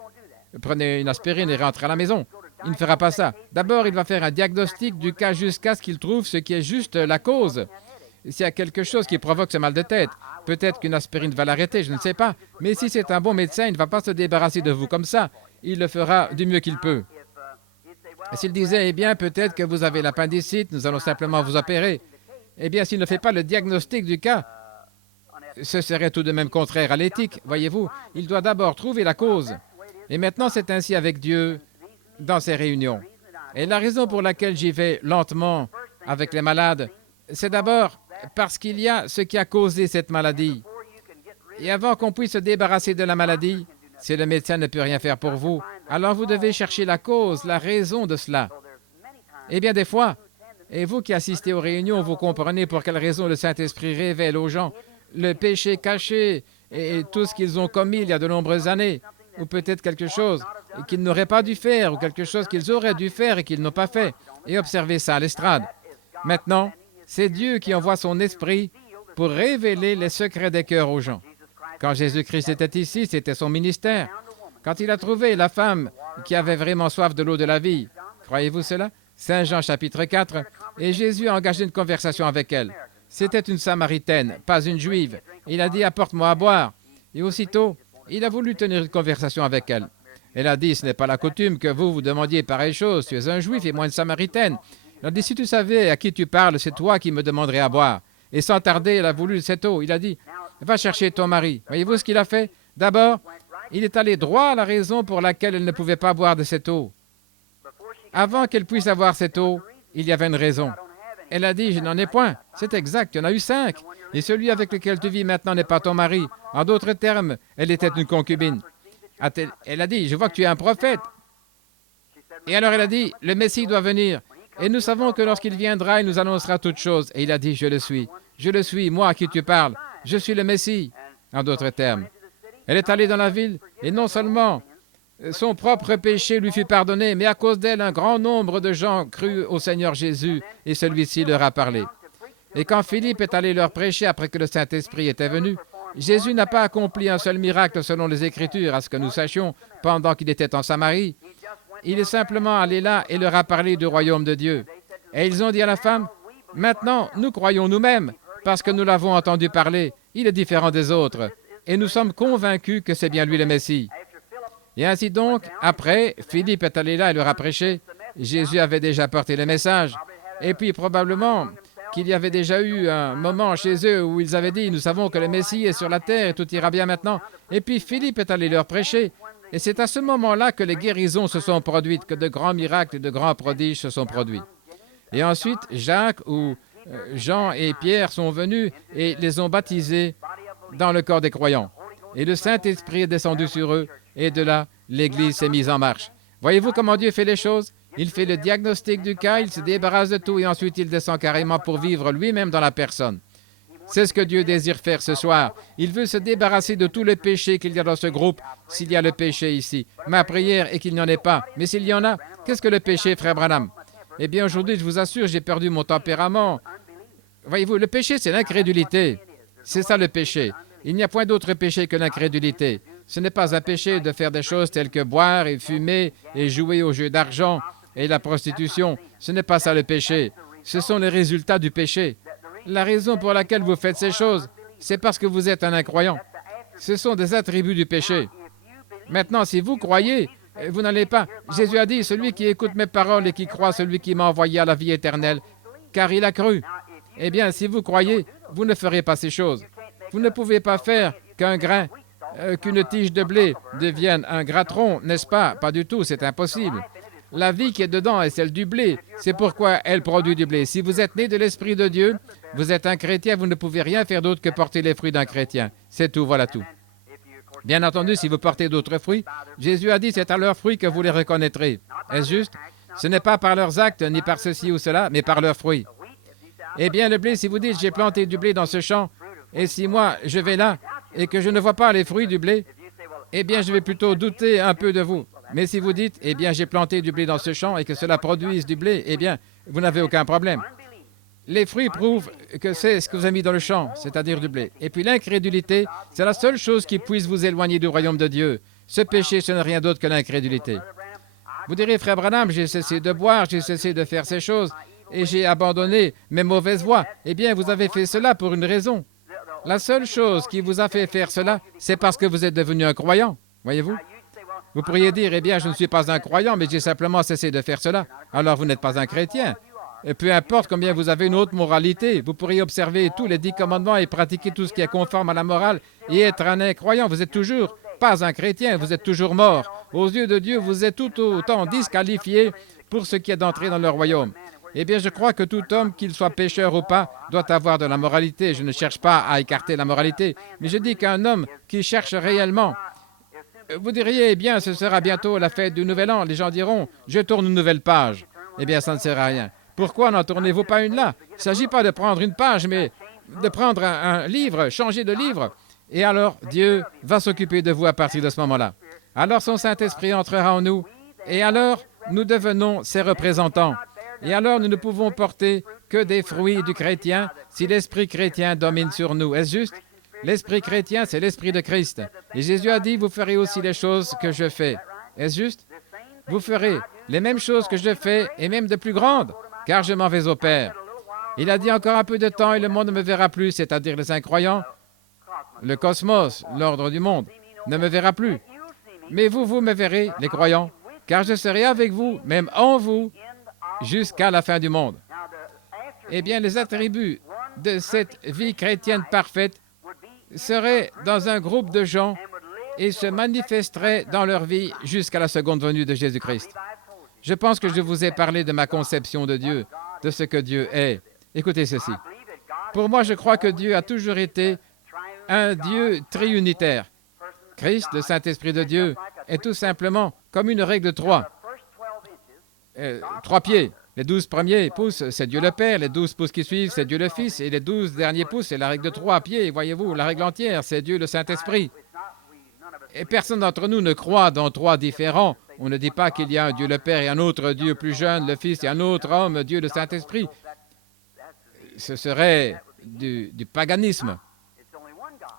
prenez une aspirine et rentrez à la maison. » Il ne fera pas ça. D'abord, il va faire un diagnostic du cas jusqu'à ce qu'il trouve ce qui est juste la cause. s'il y a quelque chose qui provoque ce mal de tête. Peut-être qu'une aspirine va l'arrêter, je ne sais pas. Mais si c'est un bon médecin, il ne va pas se débarrasser de vous comme ça. Il le fera du mieux qu'il peut. Et s'il disait, eh bien, peut-être que vous avez l'appendicite, nous allons simplement vous opérer. Eh bien, s'il ne fait pas le diagnostic du cas, ce serait tout de même contraire à l'éthique. Voyez-vous, il doit d'abord trouver la cause. Et maintenant, c'est ainsi avec Dieu dans ces réunions. Et la raison pour laquelle j'y vais lentement avec les malades, c'est d'abord parce qu'il y a ce qui a causé cette maladie. Et avant qu'on puisse se débarrasser de la maladie, si le médecin ne peut rien faire pour vous, alors vous devez chercher la cause, la raison de cela. Eh bien, des fois, et vous qui assistez aux réunions, vous comprenez pour quelle raison le Saint-Esprit révèle aux gens le péché caché et tout ce qu'ils ont commis il y a de nombreuses années, ou peut-être quelque chose qu'ils n'auraient pas dû faire, ou quelque chose qu'ils auraient dû faire et qu'ils n'ont pas fait, et observez ça à l'estrade. Maintenant, c'est Dieu qui envoie son Esprit pour révéler les secrets des cœurs aux gens. Quand Jésus-Christ était ici, c'était son ministère. Quand il a trouvé la femme qui avait vraiment soif de l'eau de la vie, croyez-vous cela? Saint Jean chapitre 4, et Jésus a engagé une conversation avec elle. C'était une Samaritaine, pas une Juive. Il a dit, apporte-moi à boire. Et aussitôt, il a voulu tenir une conversation avec elle. Elle a dit, ce n'est pas la coutume que vous demandiez pareille chose. Tu es un Juif et moi une Samaritaine. Il a dit, si tu savais à qui tu parles, c'est toi qui me demanderais à boire. Et sans tarder, elle a voulu cette eau. Il a dit, va chercher ton mari. Voyez-vous ce qu'il a fait? D'abord, il est allé droit à la raison pour laquelle elle ne pouvait pas boire de cette eau. Avant qu'elle puisse avoir cette eau, il y avait une raison. Elle a dit, je n'en ai point. C'est exact, il y en a eu 5. Et celui avec lequel tu vis maintenant n'est pas ton mari. En d'autres termes, elle était une concubine. Elle a dit, je vois que tu es un prophète. Et alors elle a dit, le Messie doit venir. Et nous savons que lorsqu'il viendra, il nous annoncera toutes choses. Et il a dit, je le suis. Je le suis, moi à qui tu parles. Je suis le Messie. En d'autres termes. Elle est allée dans la ville, et non seulement son propre péché lui fut pardonné, mais à cause d'elle, un grand nombre de gens crurent au Seigneur Jésus, et celui-ci leur a parlé. Et quand Philippe est allé leur prêcher après que le Saint-Esprit était venu, Jésus n'a pas accompli un seul miracle selon les Écritures, à ce que nous sachions, pendant qu'il était en Samarie. Il est simplement allé là et leur a parlé du royaume de Dieu. Et ils ont dit à la femme, « Maintenant, nous croyons nous-mêmes, parce que nous l'avons entendu parler. Il est différent des autres. Et nous sommes convaincus que c'est bien lui le Messie. » Et ainsi donc, après, Philippe est allé là et leur a prêché. Jésus avait déjà porté le message. Et puis probablement qu'il y avait déjà eu un moment chez eux où ils avaient dit, nous savons que le Messie est sur la terre et tout ira bien maintenant. Et puis Philippe est allé leur prêcher. Et c'est à ce moment-là que les guérisons se sont produites, que de grands miracles et de grands prodiges se sont produits. Et ensuite, Jacques ou Jean et Pierre sont venus et les ont baptisés dans le corps des croyants. Et le Saint-Esprit est descendu sur eux. Et de là, l'Église s'est mise en marche. Voyez-vous comment Dieu fait les choses? Il fait le diagnostic du cas, il se débarrasse de tout et ensuite il descend carrément pour vivre lui-même dans la personne. C'est ce que Dieu désire faire ce soir. Il veut se débarrasser de tous les péchés qu'il y a dans ce groupe, s'il y a le péché ici. Ma prière est qu'il n'y en ait pas. Mais s'il y en a, qu'est-ce que le péché, frère Branham? Eh bien, aujourd'hui, je vous assure, j'ai perdu mon tempérament. Voyez-vous, le péché, c'est l'incrédulité. C'est ça le péché. Il n'y a point d'autre péché que l'incrédulité. Ce n'est pas un péché de faire des choses telles que boire et fumer et jouer aux jeux d'argent et la prostitution. Ce n'est pas ça le péché. Ce sont les résultats du péché. La raison pour laquelle vous faites ces choses, c'est parce que vous êtes un incroyant. Ce sont des attributs du péché. Maintenant, si vous croyez, vous n'allez pas. Jésus a dit, celui qui écoute mes paroles et qui croit celui qui m'a envoyé à la vie éternelle, car il a cru. Eh bien, si vous croyez, vous ne ferez pas ces choses. Vous ne pouvez pas faire qu'un grain, qu'une tige de blé devienne un gratron, n'est-ce pas? Pas du tout, c'est impossible. La vie qui est dedans est celle du blé. C'est pourquoi elle produit du blé. Si vous êtes né de l'Esprit de Dieu, vous êtes un chrétien, vous ne pouvez rien faire d'autre que porter les fruits d'un chrétien. C'est tout, voilà tout. Bien entendu, si vous portez d'autres fruits, Jésus a dit, c'est à leurs fruits que vous les reconnaîtrez. Est-ce juste? Ce n'est pas par leurs actes, ni par ceci ou cela, mais par leurs fruits. Eh bien, le blé, si vous dites, j'ai planté du blé dans ce champ, et si moi, je vais là, et que je ne vois pas les fruits du blé, eh bien, je vais plutôt douter un peu de vous. Mais si vous dites, eh bien, j'ai planté du blé dans ce champ et que cela produise du blé, eh bien, vous n'avez aucun problème. Les fruits prouvent que c'est ce que vous avez mis dans le champ, c'est-à-dire du blé. Et puis l'incrédulité, c'est la seule chose qui puisse vous éloigner du royaume de Dieu. Ce péché, ce n'est rien d'autre que l'incrédulité. Vous direz, frère Branham, j'ai cessé de boire, j'ai cessé de faire ces choses, et j'ai abandonné mes mauvaises voies. Eh bien, vous avez fait cela pour une raison. La seule chose qui vous a fait faire cela, c'est parce que vous êtes devenu un croyant. Voyez-vous? Vous pourriez dire, eh bien, je ne suis pas un croyant, mais j'ai simplement cessé de faire cela. Alors, vous n'êtes pas un chrétien. Et peu importe combien vous avez une haute moralité, vous pourriez observer tous les 10 commandements et pratiquer tout ce qui est conforme à la morale et être un incroyant. Vous êtes toujours pas un chrétien, vous êtes toujours mort. Aux yeux de Dieu, vous êtes tout autant disqualifié pour ce qui est d'entrer dans le royaume. Eh bien, je crois que tout homme, qu'il soit pécheur ou pas, doit avoir de la moralité. Je ne cherche pas à écarter la moralité, mais je dis qu'un homme qui cherche réellement, vous diriez, eh bien, ce sera bientôt la fête du Nouvel An. Les gens diront, je tourne une nouvelle page. Eh bien, ça ne sert à rien. Pourquoi n'en tournez-vous pas une là? Il ne s'agit pas de prendre une page, mais de prendre un livre, changer de livre. Et alors, Dieu va s'occuper de vous à partir de ce moment-là. Alors, son Saint-Esprit entrera en nous. Et alors, nous devenons ses représentants. Et alors, nous ne pouvons porter que des fruits du chrétien si l'esprit chrétien domine sur nous. Est-ce juste? L'esprit chrétien, c'est l'esprit de Christ. Et Jésus a dit, vous ferez aussi les choses que je fais. Est-ce juste? Vous ferez les mêmes choses que je fais et même de plus grandes, car je m'en vais au Père. Il a dit encore un peu de temps et le monde ne me verra plus, c'est-à-dire les incroyants. Le cosmos, l'ordre du monde, ne me verra plus. Mais vous me verrez, les croyants, car je serai avec vous, même en vous, jusqu'à la fin du monde. Eh bien, les attributs de cette vie chrétienne parfaite seraient dans un groupe de gens et se manifesteraient dans leur vie jusqu'à la seconde venue de Jésus-Christ. Je pense que je vous ai parlé de ma conception de Dieu, de ce que Dieu est. Écoutez ceci. Pour moi, je crois que Dieu a toujours été un Dieu triunitaire. Christ, le Saint-Esprit de Dieu, est tout simplement comme une règle de 3. 3 pieds. Les 12 premiers pouces, c'est Dieu le Père. Les 12 pouces qui suivent, c'est Dieu le Fils. Et les 12 derniers pouces, c'est la règle de 3 pieds. Voyez-vous, la règle entière, c'est Dieu le Saint-Esprit. Et personne d'entre nous ne croit dans 3 différents. On ne dit pas qu'il y a un Dieu le Père et un autre Dieu plus jeune, le Fils, et un autre homme, Dieu le Saint-Esprit. Ce serait du paganisme.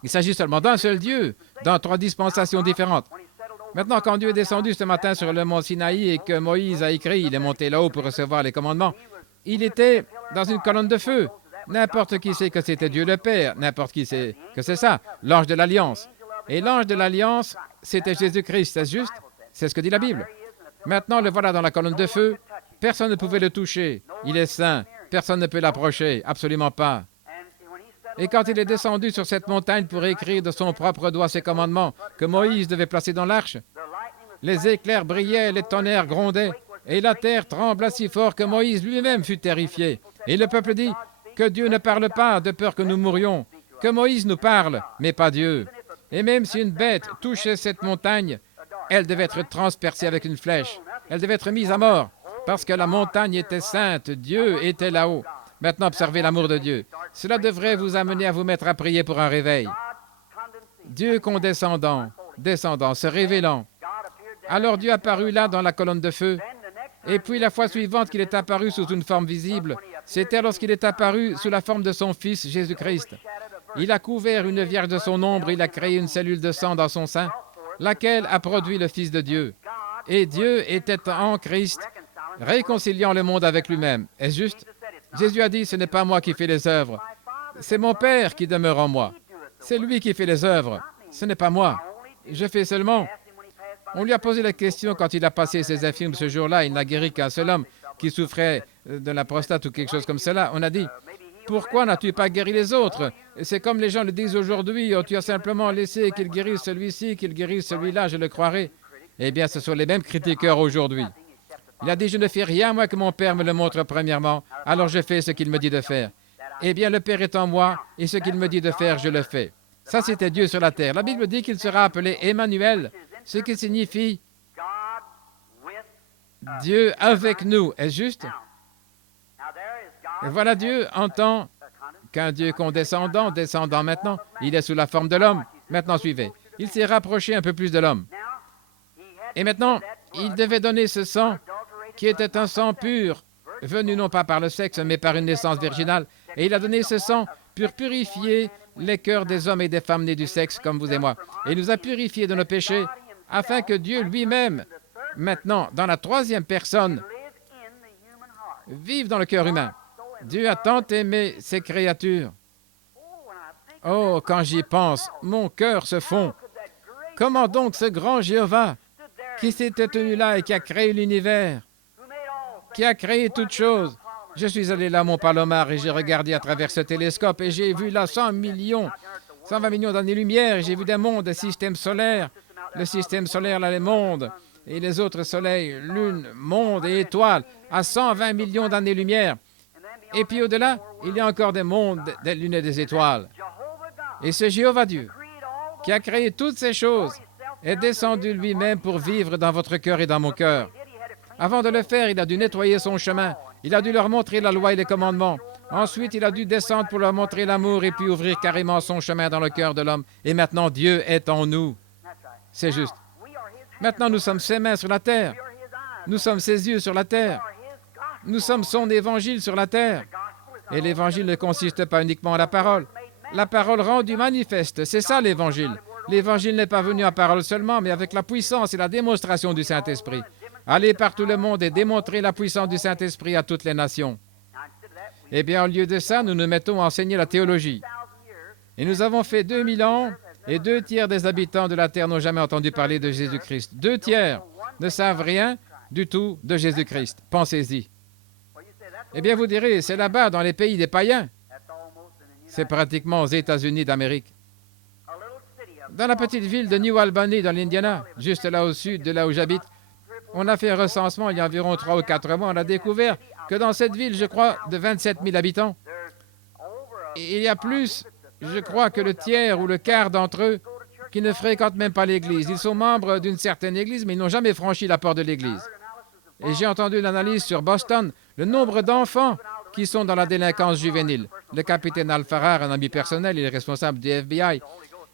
Il s'agit seulement d'un seul Dieu, dans 3 dispensations différentes. Maintenant, quand Dieu est descendu ce matin sur le mont Sinaï et que Moïse a écrit, il est monté là-haut pour recevoir les commandements, il était dans une colonne de feu. N'importe qui sait que c'était Dieu le Père, n'importe qui sait que c'est ça, l'ange de l'Alliance. Et l'ange de l'Alliance, c'était Jésus-Christ, c'est juste? C'est ce que dit la Bible. Maintenant, le voilà dans la colonne de feu. Personne ne pouvait le toucher. Il est saint. Personne ne peut l'approcher. Absolument pas. Et quand il est descendu sur cette montagne pour écrire de son propre doigt ses commandements que Moïse devait placer dans l'arche, les éclairs brillaient, les tonnerres grondaient, et la terre trembla si fort que Moïse lui-même fut terrifié. Et le peuple dit que Dieu ne parle pas de peur que nous mourions, que Moïse nous parle, mais pas Dieu. Et même si une bête touchait cette montagne, elle devait être transpercée avec une flèche. Elle devait être mise à mort, parce que la montagne était sainte, Dieu était là-haut. Maintenant, observez l'amour de Dieu. Cela devrait vous amener à vous mettre à prier pour un réveil. Dieu condescendant, descendant, se révélant. Alors Dieu apparut là dans la colonne de feu. Et puis la fois suivante qu'il est apparu sous une forme visible, c'était lorsqu'il est apparu sous la forme de son Fils, Jésus-Christ. Il a couvert une vierge de son ombre, il a créé une cellule de sang dans son sein, laquelle a produit le Fils de Dieu. Et Dieu était en Christ, réconciliant le monde avec lui-même. Est-ce juste? Jésus a dit, ce n'est pas moi qui fais les œuvres, c'est mon Père qui demeure en moi. C'est lui qui fait les œuvres, ce n'est pas moi. Je fais seulement. On lui a posé la question quand il a passé ses infirmes ce jour-là, il n'a guéri qu'un seul homme qui souffrait de la prostate ou quelque chose comme cela. On a dit, pourquoi n'as-tu pas guéri les autres? C'est comme les gens le disent aujourd'hui, oh, tu as simplement laissé qu'il guérisse celui-ci, qu'il guérisse celui-là, je le croirais. Eh bien, ce sont les mêmes critiqueurs aujourd'hui. Il a dit, je ne fais rien, moi, que mon Père me le montre premièrement, alors je fais ce qu'il me dit de faire. Eh bien, le Père est en moi, et ce qu'il me dit de faire, je le fais. Ça, c'était Dieu sur la terre. La Bible dit qu'il sera appelé Emmanuel, ce qui signifie Dieu avec nous. Est-ce juste? Et voilà Dieu en tant qu'un Dieu condescendant, descendant maintenant. Il est sous la forme de l'homme. Maintenant, suivez. Il s'est rapproché un peu plus de l'homme. Et maintenant, il devait donner ce sang qui était un sang pur, venu non pas par le sexe, mais par une naissance virginale. Et il a donné ce sang pour purifier les cœurs des hommes et des femmes nés du sexe, comme vous et moi. Et il nous a purifiés de nos péchés, afin que Dieu lui-même, maintenant, dans la troisième personne, vivent dans le cœur humain. Dieu a tant aimé ses créatures. Oh, quand j'y pense, mon cœur se fond. Comment donc ce grand Jéhovah, qui s'était tenu là et qui a créé l'univers, qui a créé toutes choses. Je suis allé là, mon Palomar, et j'ai regardé à travers ce télescope, et j'ai vu là 120 millions d'années-lumière, et j'ai vu des mondes, des systèmes solaires. Le système solaire, là, les mondes, et les autres soleils, lune, monde et étoiles, à 120 millions d'années-lumière. Et puis au-delà, il y a encore des mondes, des lunes et des étoiles. Et ce Jéhovah Dieu, qui a créé toutes ces choses, est descendu lui-même pour vivre dans votre cœur et dans mon cœur. Avant de le faire, il a dû nettoyer son chemin. Il a dû leur montrer la loi et les commandements. Ensuite, il a dû descendre pour leur montrer l'amour et puis ouvrir carrément son chemin dans le cœur de l'homme. Et maintenant, Dieu est en nous. C'est juste. Maintenant, nous sommes ses mains sur la terre. Nous sommes ses yeux sur la terre. Nous sommes son évangile sur la terre. Et l'évangile ne consiste pas uniquement en la parole. La parole rendue manifeste, c'est ça l'évangile. L'évangile n'est pas venu en parole seulement, mais avec la puissance et la démonstration du Saint-Esprit. Allez par tout le monde et démontrez la puissance du Saint-Esprit à toutes les nations. Eh bien, au lieu de ça, nous nous mettons à enseigner la théologie. Et nous avons fait 2000 ans, et 2 tiers des habitants de la terre n'ont jamais entendu parler de Jésus-Christ. 2 tiers ne savent rien du tout de Jésus-Christ. Pensez-y. Eh bien, vous direz, c'est là-bas, dans les pays des païens. C'est pratiquement aux États-Unis d'Amérique. Dans la petite ville de New Albany, dans l'Indiana, juste là au sud de là où j'habite, on a fait un recensement il y a environ 3 ou 4 mois. On a découvert que dans cette ville, je crois, de 27 000 habitants, il y a plus, je crois, que le tiers ou le quart d'entre eux qui ne fréquentent même pas l'Église. Ils sont membres d'une certaine Église, mais ils n'ont jamais franchi la porte de l'Église. Et j'ai entendu l'analyse sur Boston, le nombre d'enfants qui sont dans la délinquance juvénile. Le capitaine Al-Farrar, un ami personnel, il est responsable du FBI.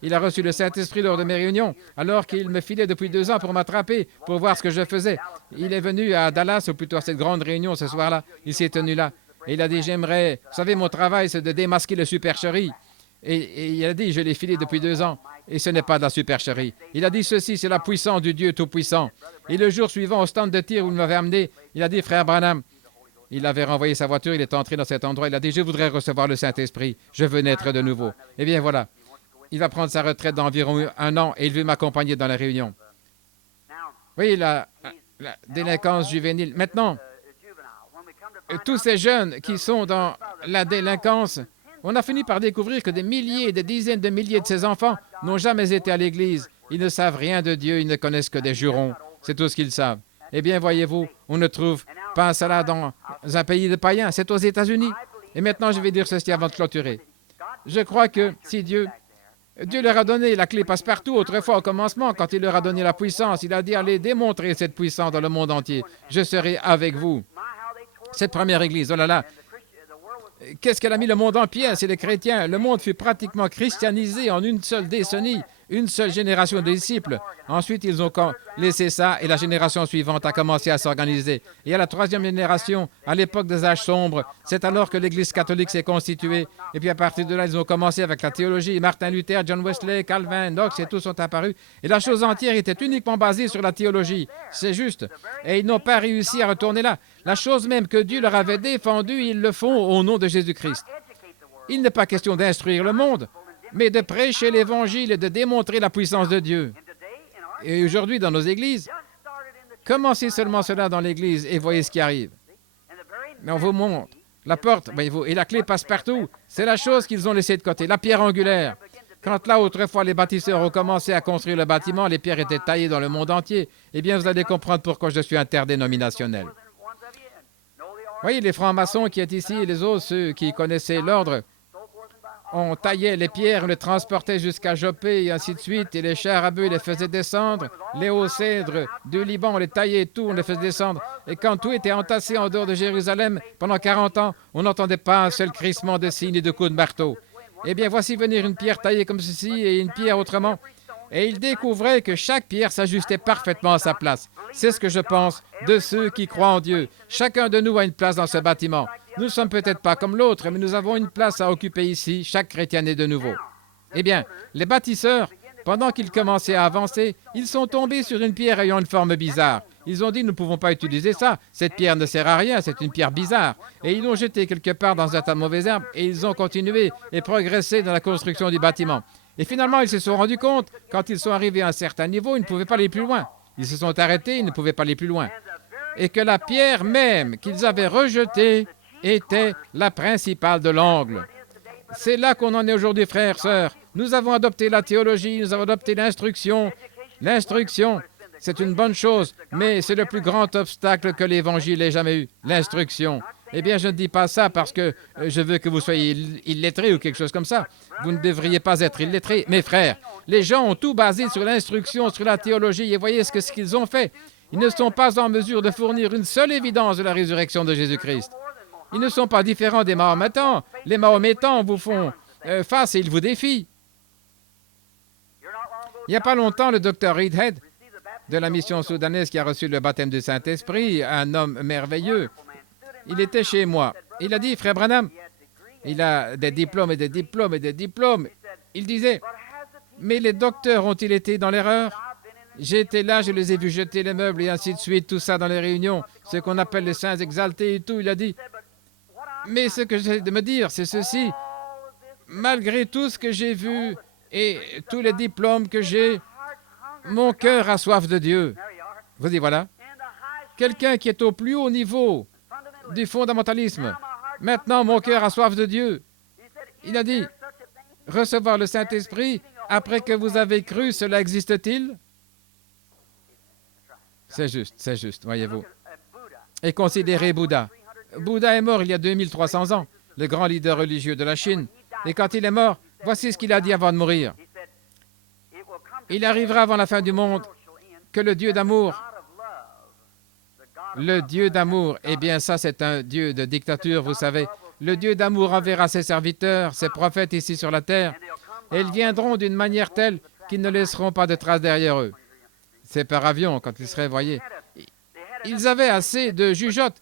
Il a reçu le Saint-Esprit lors de mes réunions, alors qu'il me filait depuis 2 ans pour m'attraper, pour voir ce que je faisais. Il est venu à Dallas, ou plutôt à cette grande réunion ce soir-là. Il s'est tenu là. Et il a dit, j'aimerais... Vous savez, mon travail, c'est de démasquer la supercherie. Et il a dit, je l'ai filé depuis 2 ans, et ce n'est pas de la supercherie. Il a dit ceci, c'est la puissance du Dieu Tout-Puissant. Et le jour suivant, au stand de tir où il m'avait amené, il a dit, frère Branham, il avait renvoyé sa voiture, il est entré dans cet endroit, il a dit, je voudrais recevoir le Saint-Esprit, je veux naître de nouveau. Eh bien, voilà. Il va prendre sa retraite d'environ 1 an et il veut m'accompagner dans la réunion. Oui, la délinquance juvénile. Maintenant, tous ces jeunes qui sont dans la délinquance, on a fini par découvrir que des milliers et des dizaines de milliers de ces enfants n'ont jamais été à l'Église. Ils ne savent rien de Dieu, ils ne connaissent que des jurons. C'est tout ce qu'ils savent. Eh bien, voyez-vous, on ne trouve pas cela dans un pays de païens, c'est aux États-Unis. Et maintenant, je vais dire ceci avant de clôturer. Je crois que si Dieu leur a donné la clé passe-partout autrefois au commencement, quand il leur a donné la puissance, il a dit, allez démontrer cette puissance dans le monde entier. Je serai avec vous. Cette première Église, oh là là, qu'est-ce qu'elle a mis le monde en pièces? C'est les chrétiens. Le monde fut pratiquement christianisé en une seule décennie, une seule génération de disciples. Ensuite, ils ont laissé ça et la génération suivante a commencé à s'organiser. Et à la 3e génération, à l'époque des âges sombres, c'est alors que l'Église catholique s'est constituée. Et puis à partir de là, ils ont commencé avec la théologie. Martin Luther, John Wesley, Calvin, Knox et tous sont apparus. Et la chose entière était uniquement basée sur la théologie. C'est juste. Et ils n'ont pas réussi à retourner là. La chose même que Dieu leur avait défendue, ils le font au nom de Jésus-Christ. Il n'est pas question d'instruire le monde, mais de prêcher l'Évangile et de démontrer la puissance de Dieu. Et aujourd'hui, dans nos églises, commencez seulement cela dans l'église et voyez ce qui arrive. Mais on vous montre. La porte, voyez-vous, et la clé passe partout. C'est la chose qu'ils ont laissée de côté, la pierre angulaire. Quand là, autrefois, les bâtisseurs ont commencé à construire le bâtiment, les pierres étaient taillées dans le monde entier. Eh bien, vous allez comprendre pourquoi je suis interdénominationnel. Voyez, les francs-maçons qui sont ici et les autres, ceux qui connaissaient l'ordre, on taillait les pierres, on les transportait jusqu'à Jopé et ainsi de suite, et les chars à bœufs les faisaient descendre, les hauts cèdres du Liban, on les taillait et tout, on les faisait descendre. Et quand tout était entassé en dehors de Jérusalem, pendant 40 ans, on n'entendait pas un seul crissement de cygne et de coups de marteau. Eh bien, voici venir une pierre taillée comme ceci et une pierre autrement. Et ils découvraient que chaque pierre s'ajustait parfaitement à sa place. C'est ce que je pense de ceux qui croient en Dieu. Chacun de nous a une place dans ce bâtiment. Nous ne sommes peut-être pas comme l'autre, mais nous avons une place à occuper ici. Chaque chrétien est de nouveau. Eh bien, les bâtisseurs Pendant qu'ils commençaient à avancer, ils sont tombés sur une pierre ayant une forme bizarre. Ils ont dit, nous ne pouvons pas utiliser ça. Cette pierre ne sert à rien, c'est une pierre bizarre. Et ils l'ont jetée quelque part dans un tas de mauvaises herbes et ils ont continué et progressé dans la construction du bâtiment. Et finalement, ils se sont rendus compte, quand ils sont arrivés à un certain niveau, ils ne pouvaient pas aller plus loin. Ils se sont arrêtés, ils ne pouvaient pas aller plus loin. Et que la pierre même qu'ils avaient rejetée était la principale de l'angle. C'est là qu'on en est aujourd'hui, frères, sœurs. Nous avons adopté la théologie, nous avons adopté l'instruction. L'instruction, c'est une bonne chose, mais c'est le plus grand obstacle que l'Évangile ait jamais eu, l'instruction. Eh bien, je ne dis pas ça parce que je veux que vous soyez illettrés ou quelque chose comme ça. Vous ne devriez pas être illettrés. Mes frères, les gens ont tout basé sur l'instruction, sur la théologie, et voyez ce qu'ils ont fait. Ils ne sont pas en mesure de fournir une seule évidence de la résurrection de Jésus-Christ. Ils ne sont pas différents des Mahométans. Les Mahométans vous font face et ils vous défient. Il n'y a pas longtemps, le docteur Reedhead, de la mission soudanaise qui a reçu le baptême du Saint-Esprit, un homme merveilleux, il était chez moi. Il a dit, frère Branham, il a des diplômes et des diplômes et des diplômes. Il disait, mais les docteurs ont-ils été dans l'erreur? J'ai été là, je les ai vus jeter les meubles et ainsi de suite, tout ça dans les réunions, ce qu'on appelle les saints exaltés et tout. Il a dit, mais ce que j'ai de me dire, c'est ceci. Malgré tout ce que j'ai vu et tous les diplômes que j'ai, mon cœur a soif de Dieu. Vous y voilà. Quelqu'un qui est au plus haut niveau du fondamentalisme. Maintenant, mon cœur a soif de Dieu. Il a dit, recevoir le Saint-Esprit, après que vous avez cru, cela existe-t-il? C'est juste, voyez-vous. Et considérez Bouddha. Bouddha est mort il y a 2300 ans, le grand leader religieux de la Chine. Et quand il est mort, voici ce qu'il a dit avant de mourir. Il arrivera avant la fin du monde que le Dieu d'amour, eh bien ça c'est un Dieu de dictature, vous savez. Le Dieu d'amour enverra ses serviteurs, ses prophètes ici sur la terre, et ils viendront d'une manière telle qu'ils ne laisseront pas de traces derrière eux. C'est par avion, quand ils seraient, voyez. Ils avaient assez de jugeotes.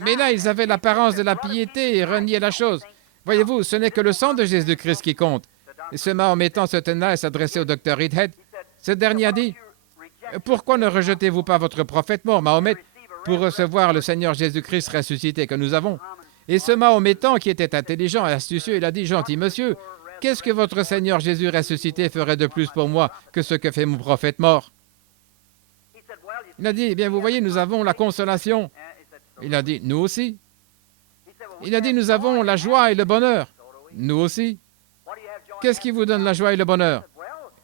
Mais là, ils avaient l'apparence de la piété et reniaient la chose. Voyez-vous, ce n'est que le sang de Jésus-Christ qui compte. Et ce Mahométan se tenait là et s'adressait au docteur Reedhead. Ce dernier a dit, « Pourquoi ne rejetez-vous pas votre prophète mort, Mahomet, pour recevoir le Seigneur Jésus-Christ ressuscité que nous avons ?» Et ce Mahométan, qui était intelligent et astucieux, il a dit, « Gentil monsieur, qu'est-ce que votre Seigneur Jésus ressuscité ferait de plus pour moi que ce que fait mon prophète mort ?» Il a dit, « Eh bien, vous voyez, nous avons la consolation. » Il a dit, « Nous aussi. » Il a dit, « Nous avons la joie et le bonheur. » Nous aussi. Qu'est-ce qui vous donne la joie et le bonheur?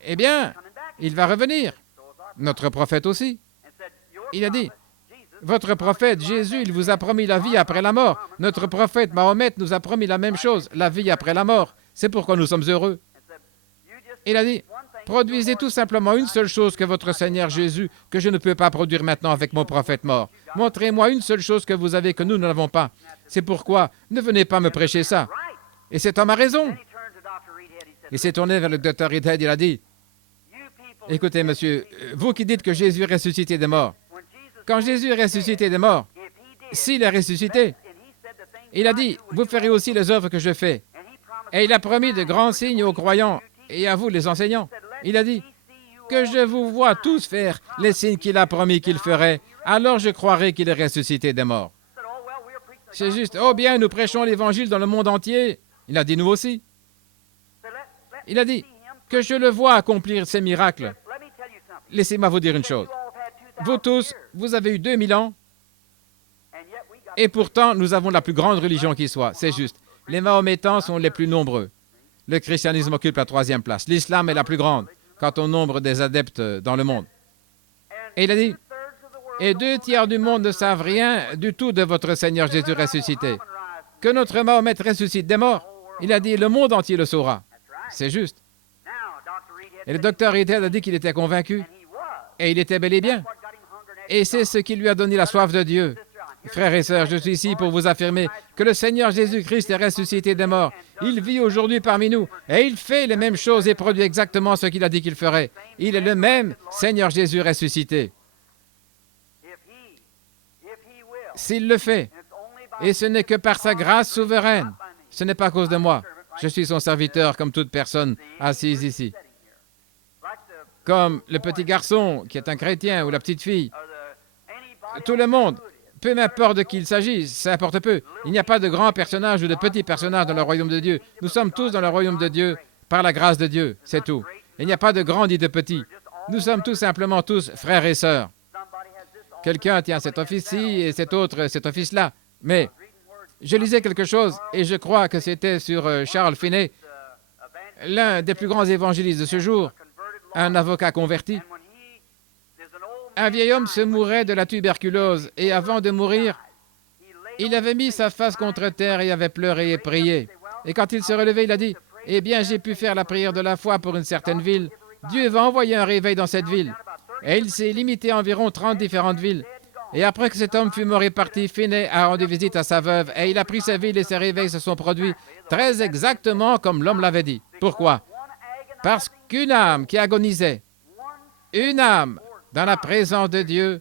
Eh bien, il va revenir. Notre prophète aussi. Il a dit, « Votre prophète Jésus, il vous a promis la vie après la mort. Notre prophète Mahomet nous a promis la même chose, la vie après la mort. C'est pourquoi nous sommes heureux. » Il a dit, « Produisez tout simplement une seule chose que votre Seigneur Jésus, que je ne peux pas produire maintenant avec mon prophète mort. Montrez-moi une seule chose que vous avez que nous n'avons pas. C'est pourquoi ne venez pas me prêcher ça. » Et cet homme a raison. Il s'est tourné vers le docteur Reedhead, il a dit, « Écoutez, monsieur, vous qui dites que Jésus est ressuscité des morts, quand Jésus est ressuscité des morts, s'il est ressuscité, il a dit, vous ferez aussi les œuvres que je fais. Et il a promis de grands signes aux croyants et à vous, les enseignants. Il a dit, que je vous vois tous faire les signes qu'il a promis qu'il ferait, alors je croirai qu'il est ressuscité des morts. » C'est juste, oh bien, nous prêchons l'Évangile dans le monde entier. Il a dit, nous aussi. Il a dit, que je le vois accomplir ces miracles. Laissez-moi vous dire une chose. Vous tous, vous avez eu 2000 ans, et pourtant, nous avons la plus grande religion qui soit. C'est juste. Les Mahométans sont les plus nombreux. Le christianisme occupe la 3e place. L'islam est la plus grande, quant au nombre des adeptes dans le monde. Et il a dit, et 2/3 du monde ne savent rien du tout de votre Seigneur Jésus ressuscité. Que notre Mahomet ressuscite des morts, il a dit, le monde entier le saura. C'est juste. Et le docteur Reedhead a dit qu'il était convaincu. Et il était bel et bien. Et c'est ce qui lui a donné la soif de Dieu. Frères et sœurs, je suis ici pour vous affirmer que le Seigneur Jésus-Christ est ressuscité des morts. Il vit aujourd'hui parmi nous et il fait les mêmes choses et produit exactement ce qu'il a dit qu'il ferait. Il est le même Seigneur Jésus ressuscité. S'il le fait, et ce n'est que par sa grâce souveraine, ce n'est pas à cause de moi. Je suis son serviteur comme toute personne assise ici. Comme le petit garçon qui est un chrétien ou la petite fille. Tout le monde, peu m'importe de qui il s'agit, ça importe peu. Il n'y a pas de grands personnages ou de petits personnages dans le royaume de Dieu. Nous sommes tous dans le royaume de Dieu par la grâce de Dieu, c'est tout. Il n'y a pas de grands ni de petits. Nous sommes tout simplement tous frères et sœurs. Quelqu'un tient cet office-ci et cet autre cet office-là. Mais je lisais quelque chose et je crois que c'était sur Charles Finney, l'un des plus grands évangélistes de ce jour, un avocat converti. Un vieil homme se mourait de la tuberculose et avant de mourir, il avait mis sa face contre terre et avait pleuré et prié. Et quand il se relevait, il a dit, « Eh bien, j'ai pu faire la prière de la foi pour une certaine ville. Dieu va envoyer un réveil dans cette ville. » Et il s'est limité à environ 30 différentes villes. Et après que cet homme fut mort et parti, Finney a rendu visite à sa veuve et il a pris sa ville et ses réveils se sont produits très exactement comme l'homme l'avait dit. Pourquoi? Parce qu'une âme qui agonisait, une âme dans la présence de Dieu,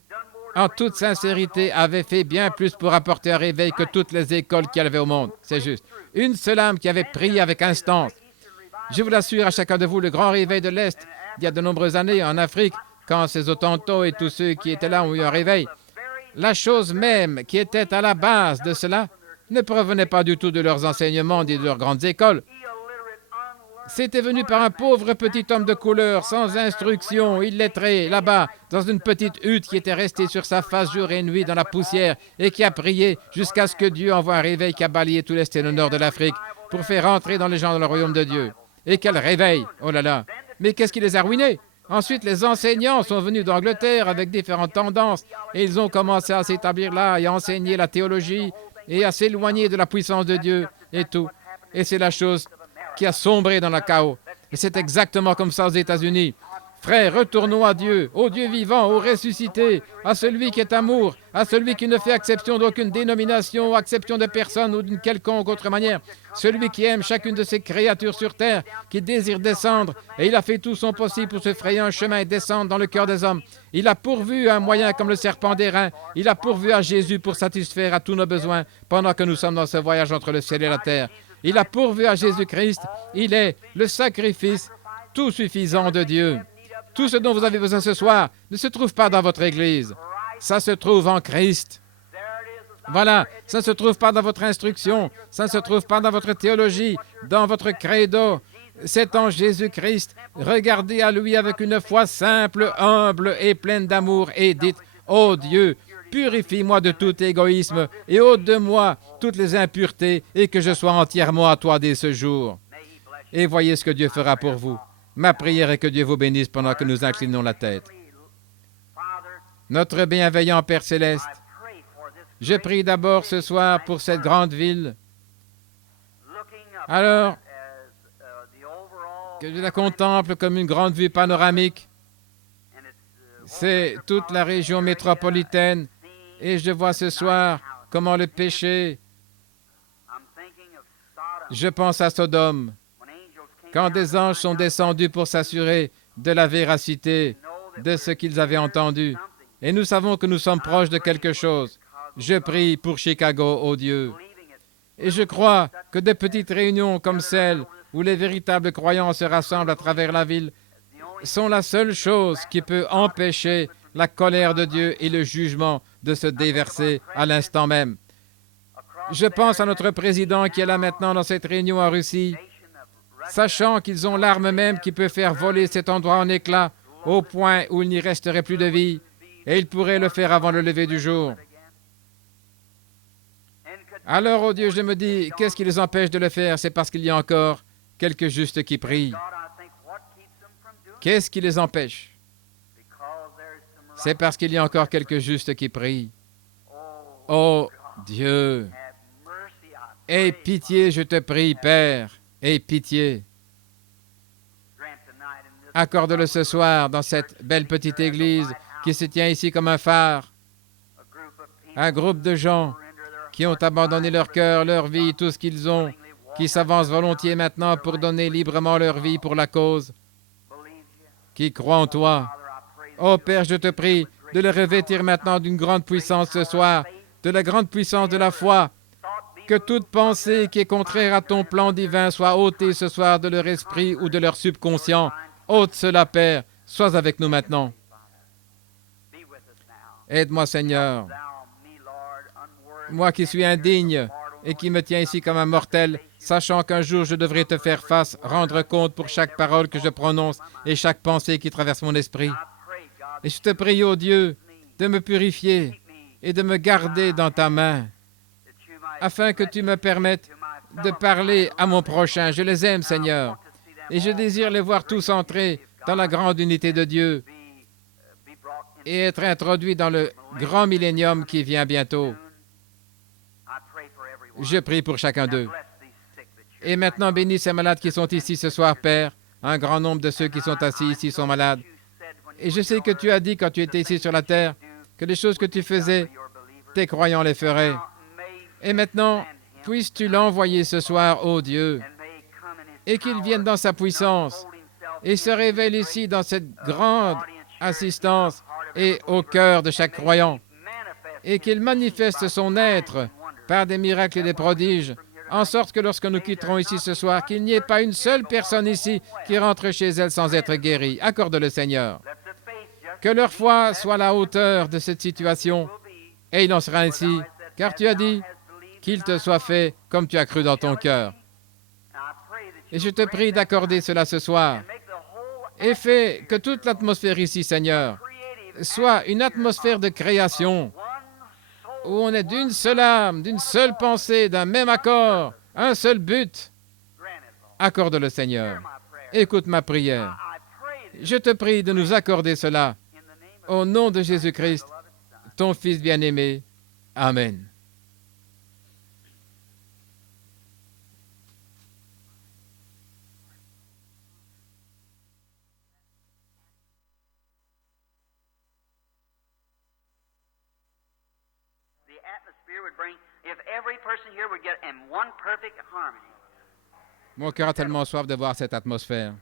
en toute sincérité, avait fait bien plus pour apporter un réveil que toutes les écoles qu'il y avait au monde. C'est juste. Une seule âme qui avait prié avec instance. Je vous l'assure à chacun de vous, le grand réveil de l'Est, il y a de nombreuses années en Afrique, quand ces Otantos et tous ceux qui étaient là ont eu un réveil, la chose même qui était à la base de cela ne provenait pas du tout de leurs enseignements ni de leurs grandes écoles. C'était venu par un pauvre petit homme de couleur, sans instruction, illettré, là-bas, dans une petite hutte qui était restée sur sa face jour et nuit dans la poussière et qui a prié jusqu'à ce que Dieu envoie un réveil qui a balayé tout l'Est et le Nord de l'Afrique pour faire entrer dans les gens dans le royaume de Dieu. Et quel réveil! Oh là là! Mais qu'est-ce qui les a ruinés? Ensuite, les enseignants sont venus d'Angleterre avec différentes tendances et ils ont commencé à s'établir là et à enseigner la théologie et à s'éloigner de la puissance de Dieu et tout. Et c'est la chose qui a sombré dans le chaos. Et c'est exactement comme ça aux États-Unis. Frères, retournons à Dieu, au Dieu vivant, au ressuscité, à celui qui est amour, à celui qui ne fait exception d'aucune dénomination, exception de personne ou d'une quelconque autre manière, celui qui aime chacune de ses créatures sur terre, qui désire descendre, et il a fait tout son possible pour se frayer un chemin et descendre dans le cœur des hommes. Il a pourvu un moyen comme le serpent d'airain, il a pourvu à Jésus pour satisfaire à tous nos besoins pendant que nous sommes dans ce voyage entre le ciel et la terre. Il a pourvu à Jésus-Christ, il est le sacrifice tout suffisant de Dieu. Tout ce dont vous avez besoin ce soir ne se trouve pas dans votre Église. Ça se trouve en Christ. Voilà, ça ne se trouve pas dans votre instruction, ça ne se trouve pas dans votre théologie, dans votre credo. C'est en Jésus-Christ. Regardez à lui avec une foi simple, humble et pleine d'amour et dites, « Ô Dieu, purifie-moi de tout égoïsme et ôte de moi toutes les impuretés et que je sois entièrement à toi dès ce jour. » Et voyez ce que Dieu fera pour vous. Ma prière est que Dieu vous bénisse pendant que nous inclinons la tête. Notre bienveillant Père céleste, je prie d'abord ce soir pour cette grande ville. Alors que je la contemple comme une grande vue panoramique, c'est toute la région métropolitaine et je vois ce soir comment le péché, je pense à Sodome, quand des anges sont descendus pour s'assurer de la véracité de ce qu'ils avaient entendu. Et nous savons que nous sommes proches de quelque chose. Je prie pour Chicago, ô Dieu. Et je crois que de petites réunions comme celle où les véritables croyants se rassemblent à travers la ville sont la seule chose qui peut empêcher la colère de Dieu et le jugement de se déverser à l'instant même. Je pense à notre président qui est là maintenant dans cette réunion en Russie, sachant qu'ils ont l'arme même qui peut faire voler cet endroit en éclats au point où il n'y resterait plus de vie, et ils pourraient le faire avant le lever du jour. Alors, ô Dieu, je me dis, qu'est-ce qui les empêche de le faire? C'est parce qu'il y a encore quelques justes qui prient. Qu'est-ce qui les empêche? C'est parce qu'il y a encore quelques justes qui prient. Oh Dieu, aie pitié, je te prie, Père, aie pitié. Accorde-le ce soir dans cette belle petite église qui se tient ici comme un phare. Un groupe de gens qui ont abandonné leur cœur, leur vie, tout ce qu'ils ont, qui s'avancent volontiers maintenant pour donner librement leur vie pour la cause, qui croient en toi. Ô Père, je te prie de les revêtir maintenant d'une grande puissance ce soir, de la grande puissance de la foi, Que toute pensée qui est contraire à ton plan divin soit ôtée ce soir de leur esprit ou de leur subconscient. Ôte cela, Père. Sois avec nous maintenant. Aide-moi, Seigneur. Moi qui suis indigne et qui me tiens ici comme un mortel, sachant qu'un jour je devrai te faire face, rendre compte pour chaque parole que je prononce et chaque pensée qui traverse mon esprit. Et je te prie, ô Dieu, de me purifier et de me garder dans ta main, afin que tu me permettes de parler à mon prochain. Je les aime, Seigneur, et je désire les voir tous entrer dans la grande unité de Dieu et être introduits dans le grand millénium qui vient bientôt. Je prie pour chacun d'eux. Et maintenant, bénis ces malades qui sont ici ce soir, Père. Un grand nombre de ceux qui sont assis ici sont malades. Et je sais que tu as dit quand tu étais ici sur la terre que les choses que tu faisais, tes croyants les feraient. Et maintenant, puisses-tu l'envoyer ce soir, ô Dieu, et qu'il vienne dans sa puissance et se révèle ici dans cette grande assistance et au cœur de chaque croyant, et qu'il manifeste son être par des miracles et des prodiges, en sorte que lorsque nous quitterons ici ce soir, qu'il n'y ait pas une seule personne ici qui rentre chez elle sans être guérie. Accorde-le, Seigneur. Que leur foi soit à la hauteur de cette situation, et il en sera ainsi, car tu as dit qu'il te soit fait comme tu as cru dans ton cœur. Et je te prie d'accorder cela ce soir, et fais que toute l'atmosphère ici, Seigneur, soit une atmosphère de création, où on est d'une seule âme, d'une seule pensée, d'un même accord, un seul but. Accorde-le, Seigneur. Écoute ma prière. Je te prie de nous accorder cela. Au nom de Jésus-Christ, ton Fils bien-aimé. Amen. Mon cœur a tellement soif de voir cette atmosphère.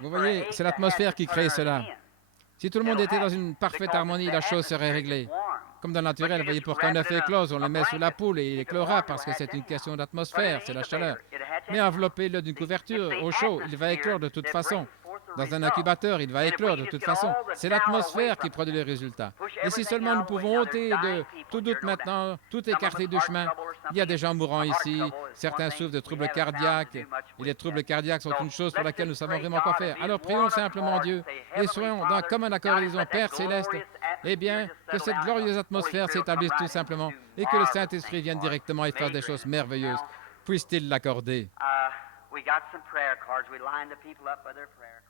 Vous voyez, c'est l'atmosphère qui crée cela. Si tout le monde était dans une parfaite harmonie, la chose serait réglée. Comme dans le naturel, vous voyez, pour qu'un œuf éclose, on le met sous la poule et il éclora parce que c'est une question d'atmosphère, c'est la chaleur. Mais enveloppez-le d'une couverture au chaud, il va éclore de toute façon. Dans un incubateur, il va éclore de toute façon. C'est l'atmosphère qui produit les résultats. Et si seulement nous pouvons ôter de tout doute maintenant, tout écarter du chemin. Il y a des gens mourants ici, certains souffrent de troubles cardiaques, et les troubles cardiaques sont une chose pour laquelle nous savons vraiment quoi faire. Alors prions simplement Dieu, et soyons dans comme un accord et disons, Père Céleste, eh bien, que cette glorieuse atmosphère s'établisse tout simplement, et que le Saint-Esprit vienne directement et fasse des choses merveilleuses. Puisse-t-il l'accorder? We got some prayer cards. We lined the people up by their prayer cards.